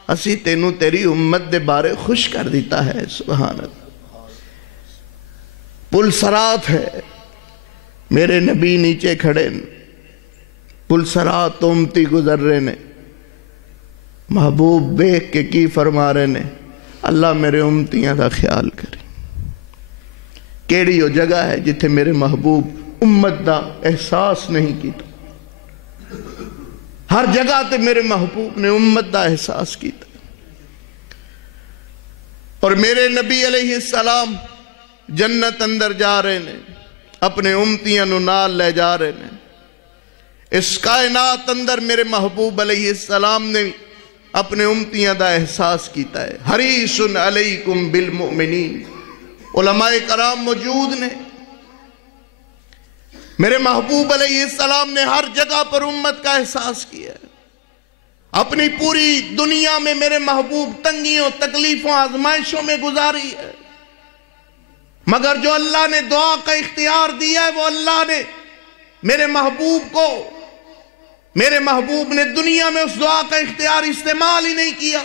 اسی تینوں تیری امت دے بارے خوش کر دیتا ہے سبحان اللہ۔ پل سرات ہے، میرے نبی نیچے کھڑے، پل سرات امتی گزر رہے نے، محبوب بیک کے کی فرما رہے نے اللہ میرے امتیاں دا خیال کرے۔ کیڑی وہ جگہ ہے جتھے میرے محبوب امت دا احساس نہیں کیتا؟ ہر جگہ تے میرے محبوب نے امت دا احساس کیتا، اور میرے نبی علیہ السلام جنت اندر جا رہے نے، اپنے امتیاں نو نال لے جا رہے نے۔ اس کائنات اندر میرے محبوب علیہ السلام نے اپنے امتیاں دا احساس کیتا ہے۔ حریص علیکم بالمؤمنین، علماء کرام موجود نے۔ میرے محبوب علیہ السلام نے ہر جگہ پر امت کا احساس کیا ہے۔ اپنی پوری دنیا میں میرے محبوب تنگیوں، تکلیفوں، آزمائشوں میں گزاری ہے، مگر جو اللہ نے دعا کا اختیار دیا ہے وہ اللہ نے میرے محبوب کو، میرے محبوب نے دنیا میں اس دعا کا اختیار استعمال ہی نہیں کیا۔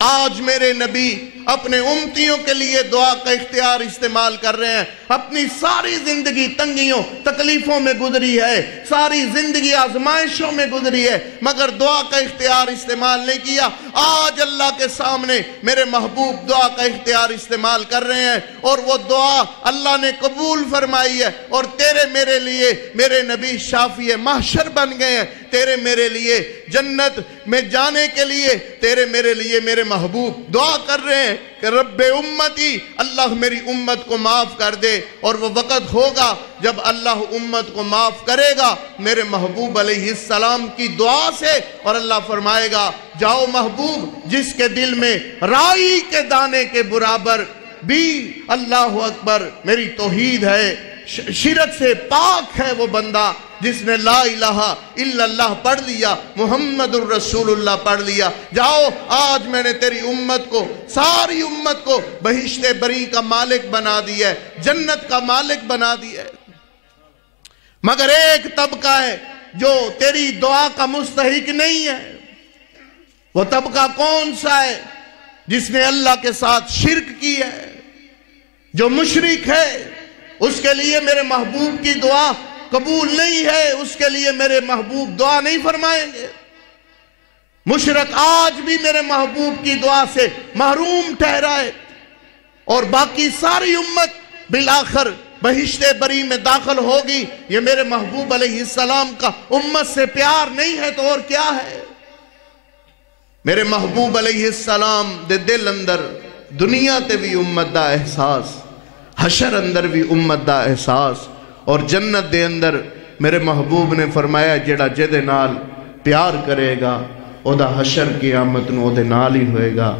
آج میرے نبی اپنے امتیوں کے لیے دعا کا اختیار استعمال کر رہے ہیں۔ اپنی ساری زندگی تنگیوں تکلیفوں میں گزری ہے، ساری زندگی آزمائشوں میں گزری ہے، مگر دعا کا اختیار استعمال نہیں کیا۔ آج اللہ کے سامنے میرے محبوب دعا کا اختیار استعمال کر رہے ہیں، اور وہ دعا اللہ نے قبول فرمائی ہے، اور تیرے میرے لیے میرے نبی شافی محشر بن گئے ہیں۔ تیرے میرے لیے جنت میں جانے کے لیے تیرے میرے لیے میرے محبوب دعا کر رہے ہیں کہ رب امتی، اللہ میری امت کو معاف کر دے۔ اور وہ وقت ہوگا جب اللہ امت کو معاف کرے گا میرے محبوب علیہ السلام کی دعا سے، اور اللہ فرمائے گا جاؤ محبوب جس کے دل میں رائی کے دانے کے برابر بھی اللہ اکبر میری توحید ہے، شرک سے پاک ہے وہ بندہ جس نے لا الہ الا اللہ پڑھ لیا، محمد الرسول اللہ پڑھ لیا۔ جاؤ آج میں نے تیری امت کو، ساری امت کو بہشت بری کا مالک بنا دیا ہے، جنت کا مالک بنا دیا ہے، مگر ایک طبقہ ہے جو تیری دعا کا مستحق نہیں ہے۔ وہ طبقہ کون سا ہے؟ جس نے اللہ کے ساتھ شرک کی ہے۔ جو مشرک ہے اس کے لیے میرے محبوب کی دعا قبول نہیں ہے، اس کے لیے میرے محبوب دعا نہیں فرمائیں گے۔ مشرک آج بھی میرے محبوب کی دعا سے محروم ٹھہرا ہے، اور باقی ساری امت بالآخر بہشت بری میں داخل ہوگی۔ یہ میرے محبوب علیہ السلام کا امت سے پیار نہیں ہے تو اور کیا ہے؟ میرے محبوب علیہ السلام دے دل اندر دنیا تے بھی امت دا احساس، حشر اندر بھی امت دا احساس، اور جنت دے اندر میرے محبوب نے فرمایا جڑا جدے نال پیار کرے گا او دا حشر قیامت نو او دے نال ہی ہوئے گا۔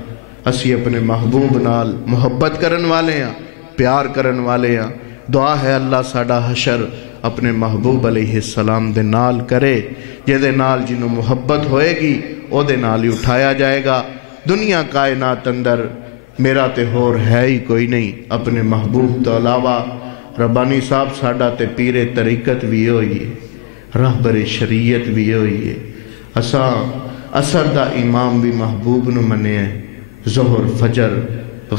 اسی اپنے محبوب نال محبت کرن والے ہیں، پیار کرن والے ہیں۔ دعا ہے اللہ ساڈا حشر اپنے محبوب علیہ السلام دے نال کرے، جدے نال جنوں محبت ہوئے گی او دے نال ہی اٹھایا جائے گا۔ دنیا کائنات اندر میرا تے ہور ہے ہی کوئی نہیں اپنے محبوب تو علاوہ۔ ربانی صاحب ساڈا تے پیر طریقت بھی ہوئی ہے، رہبر شریعت بھی ہوئی ہے۔ اساں اثر دا امام بھی محبوب نو منے ہیں، ظہر فجر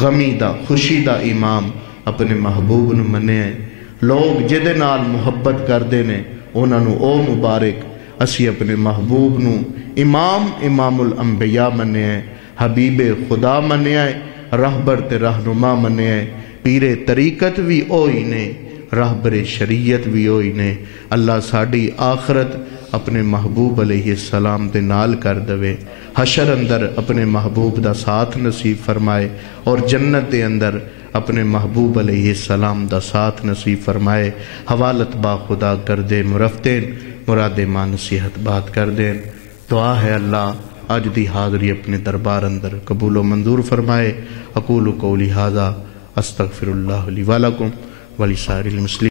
غمی دا خوشی دا امام اپنے محبوب نو منے ہیں۔ لوگ جدے نال محبت کردے نے انہاں نو او مبارک۔ اسی اپنے محبوب نو امام الانبیاء منے ہیں، حبیب خدا منے ہیں، رہبر تے رہنما منے ہیں۔ پیر طریقت بھی اوہی نے، رہبر شریعت بھی اوہی نے۔ اللہ ساڈی آخرت اپنے محبوب علیہ السلام دے نال کر دوے، حشر اندر اپنے محبوب دا ساتھ نصیب فرمائے، اور جنت دے اندر اپنے محبوب علیہ السلام دا ساتھ نصیب فرمائے۔ حوالت با خدا کر دے مرفتین، مراد ماں نصیحت بات کر دیں۔ دعا ہے اللہ اج دی حاضری اپنے دربار اندر قبول و منظور فرمائے۔ اقول قولی ھذا استغفر اللہ لی ولکم ولسائر المسلمین۔